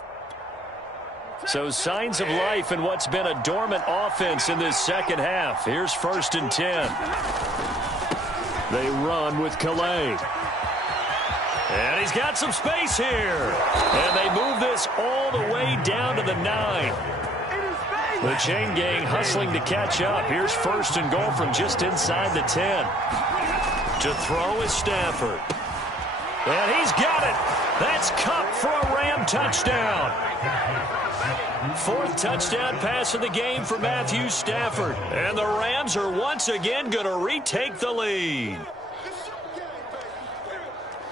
So signs of life in what's been a dormant offense in this second half. Here's 1st and 10. They run with Calais. And he's got some space here. And they move this all the way down to the 9. The chain gang hustling to catch up. Here's 1st and goal from just inside the 10. To throw is Stafford. And he's got it. That's Cup for a Ram touchdown. 4th touchdown pass of the game for Matthew Stafford. And the Rams are once again going to retake the lead.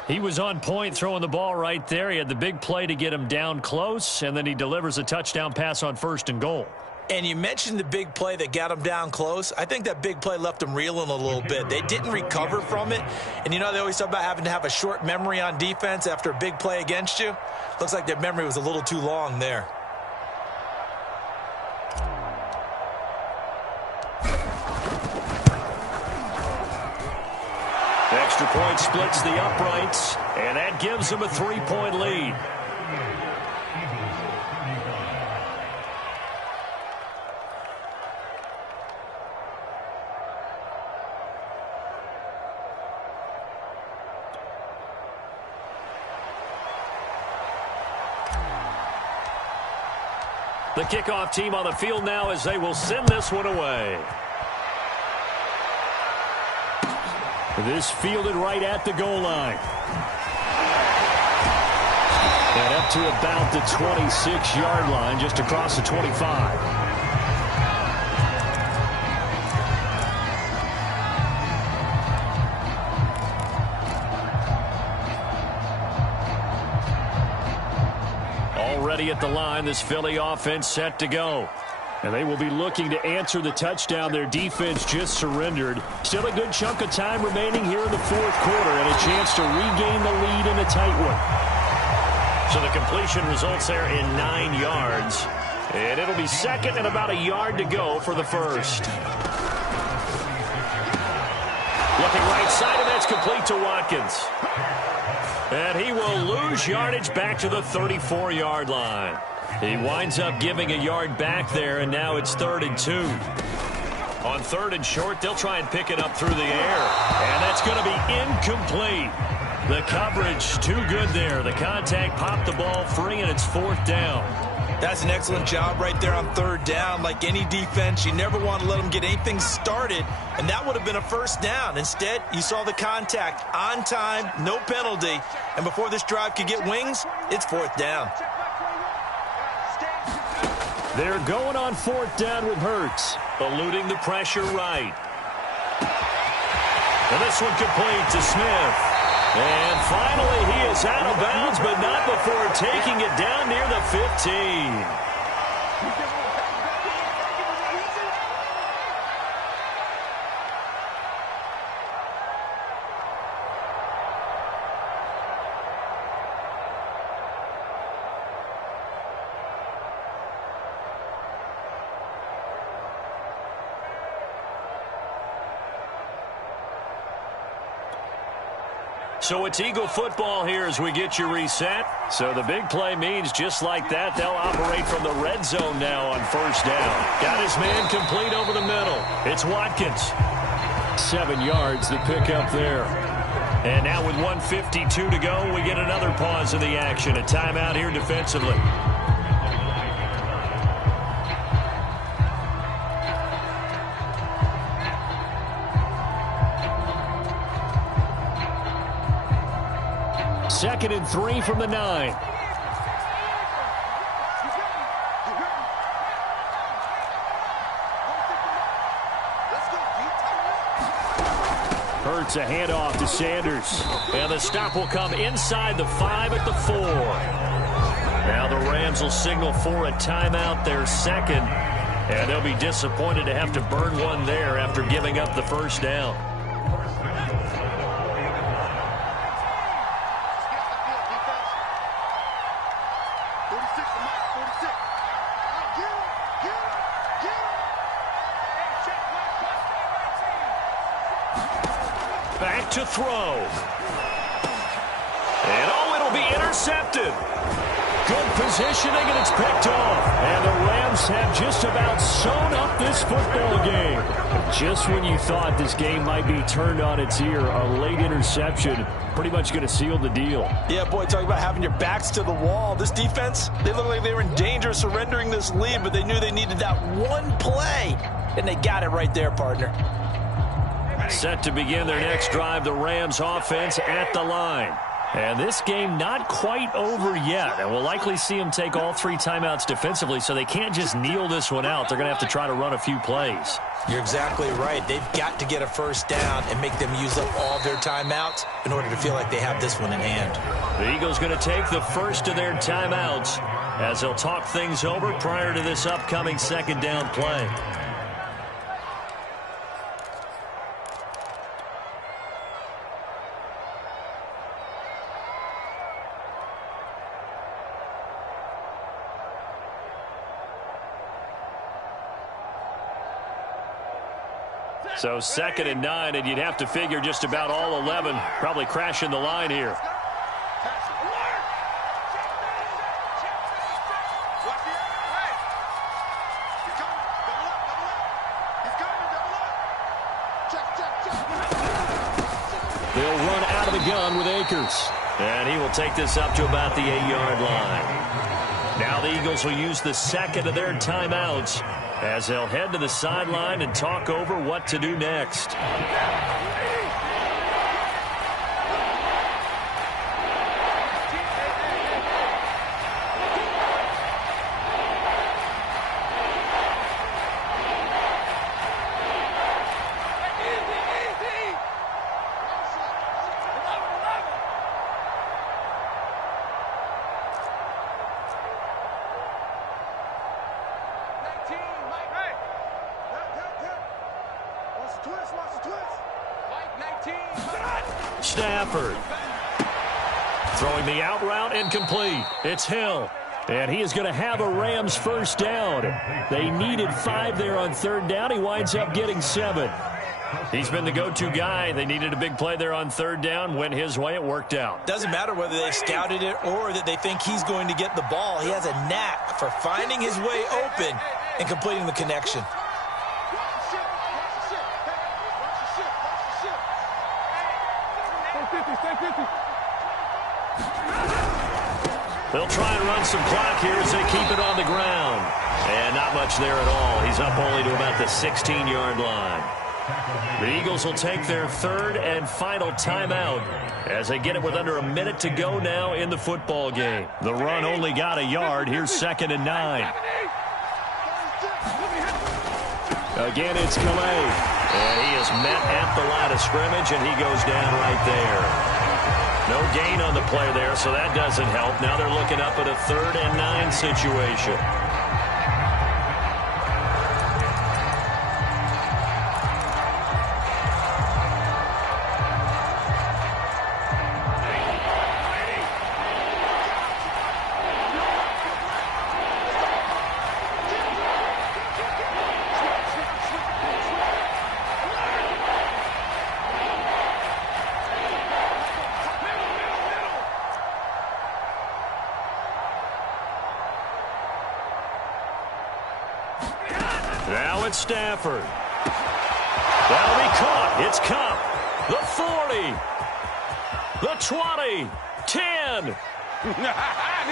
He was on point throwing the ball right there. He had the big play to get him down close, and then he delivers a touchdown pass on 1st and goal. And you mentioned the big play that got him down close. I think that big play left him reeling a little bit. They didn't recover from it. And, you know, they always talk about having to have a short memory on defense after a big play against you. Looks like their memory was a little too long there. Extra point splits the uprights, and that gives them a 3-point lead. The kickoff team on the field now as they will send this one away. This fielded right at the goal line. And up to about the 26-yard line, just across the 25. Already at the line, this Philly offense set to go. And they will be looking to answer the touchdown their defense just surrendered. Still a good chunk of time remaining here in the fourth quarter and a chance to regain the lead in a tight one. So the completion results there in 9 yards. And it'll be second and about a yard to go for the first. Looking right side, and that's complete to Watkins. And he will lose yardage back to the 34-yard line. He winds up giving a yard back there, and now it's 3rd and 2. On 3rd and short, they'll try and pick it up through the air. And that's going to be incomplete. The coverage too good there. The contact popped the ball free, and it's 4th down. That's an excellent job right there on 3rd down. Like any defense, you never want to let them get anything started, and that would have been a 1st down. Instead, you saw the contact on time, no penalty, and before this drive could get wings, it's 4th down. They're going on 4th down with Hurts, eluding the pressure right. And this one complete to Smith. And finally, he is out of bounds, but not before taking it down near the 15. So it's Eagle football here as we get you reset. So the big play means just like that, they'll operate from the red zone now on 1st down. Got his man complete over the middle. It's Watkins. 7 yards, the pickup there. And now with 1:52 to go, we get another pause in the action. A timeout here defensively. Second and 3 from the 9. Hurts a handoff to Sanders. And the stop will come inside the 5 at the 4. Now the Rams will signal for a timeout, their second. And they'll be disappointed to have to burn one there after giving up the 1st down. Back to throw. And it'll be intercepted. Good positioning, and it's picked off. And the Rams have just about sewn up this football game. Just when you thought this game might be turned on its ear, a late interception pretty much going to seal the deal. Yeah, boy, talk about having your backs to the wall. This defense, they look like they were in danger of surrendering this lead, but they knew they needed that one play, and they got it right there, partner. Set to begin their next drive, the Rams offense at the line. And this game not quite over yet. And we'll likely see them take all 3 timeouts defensively, so they can't just kneel this one out. They're going to have to try to run a few plays. You're exactly right. They've got to get a 1st down and make them use up all their timeouts in order to feel like they have this one in hand. The Eagles going to take the first of their timeouts as they'll talk things over prior to this upcoming 2nd down play. So 2nd and 9, and you'd have to figure just about all 11 probably crashing the line here. They'll run out of the gun with Akers. And he will take this up to about the 8-yard line. Now the Eagles will use the second of their timeouts as they'll head to the sideline and talk over what to do next. Stafford throwing the out route incomplete. It's Hill, and he is going to have a Rams first down. They needed 5 there on third down. He winds up getting 7. He's been the go-to guy. They needed a big play there on third down. Went his way. It worked out. Doesn't matter whether they scouted it or that they think he's going to get the ball. He has a knack for finding his way open and completing the connection. They'll try and run some clock here as they keep it on the ground. And not much there at all. He's up only to about the 16-yard line. The Eagles will take their third and final timeout as they get it with under a minute to go now in the football game. The run only got a yard. Here's 2nd and 9. Again, it's Calais. And he is met at the line of scrimmage, and he goes down right there. No gain on the play there, so that doesn't help. Now they're looking up at a 3rd and 9 situation. Now it's Stafford. That'll be caught. It's Cup. The 40. The 20. 10.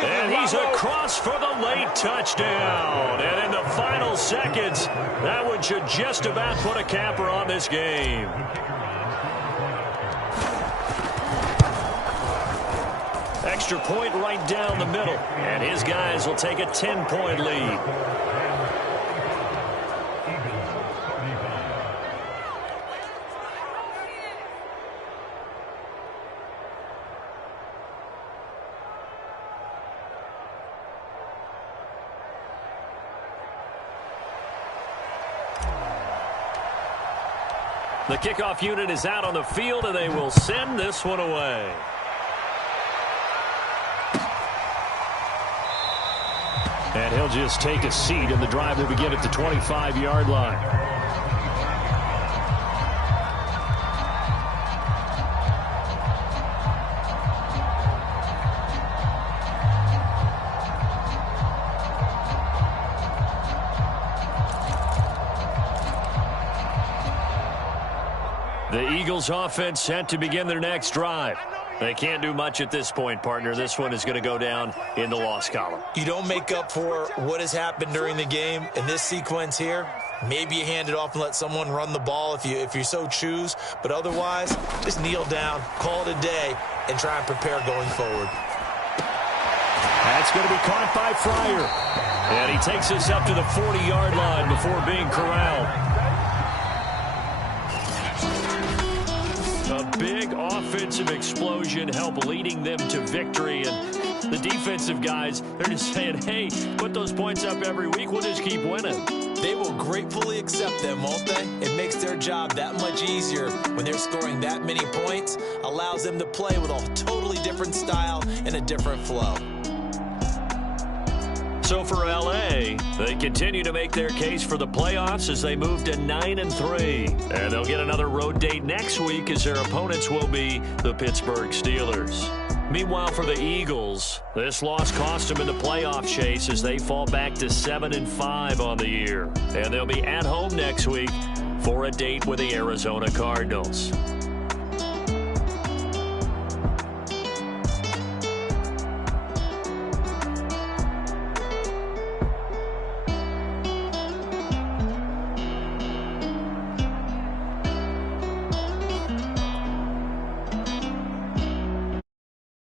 And he's across for the late touchdown. And in the final seconds, that one should just about put a capper on this game. Extra point right down the middle. And his guys will take a 10-point lead. The kickoff unit is out on the field, and they will send this one away. And he'll just take a seat, and the drive will begin at the 25-yard line. The Eagles offense set to begin their next drive. They can't do much at this point, partner. This one is going to go down in the loss column. You don't make up for what has happened during the game in this sequence here. Maybe you hand it off and let someone run the ball if you so choose. But otherwise, just kneel down, call it a day, and try and prepare going forward. That's going to be caught by Fryer. And he takes us up to the 40-yard line before being corralled. A big offensive explosion helped leading them to victory. And the defensive guys, they're just saying, hey, put those points up every week. We'll just keep winning. They will gratefully accept them, won't they? It makes their job that much easier when they're scoring that many points. Allows them to play with a totally different style and a different flow. So for L.A., they continue to make their case for the playoffs as they move to 9-3. And they'll get another road date next week as their opponents will be the Pittsburgh Steelers. Meanwhile, for the Eagles, this loss cost them in the playoff chase as they fall back to 7-5 on the year. And they'll be at home next week for a date with the Arizona Cardinals.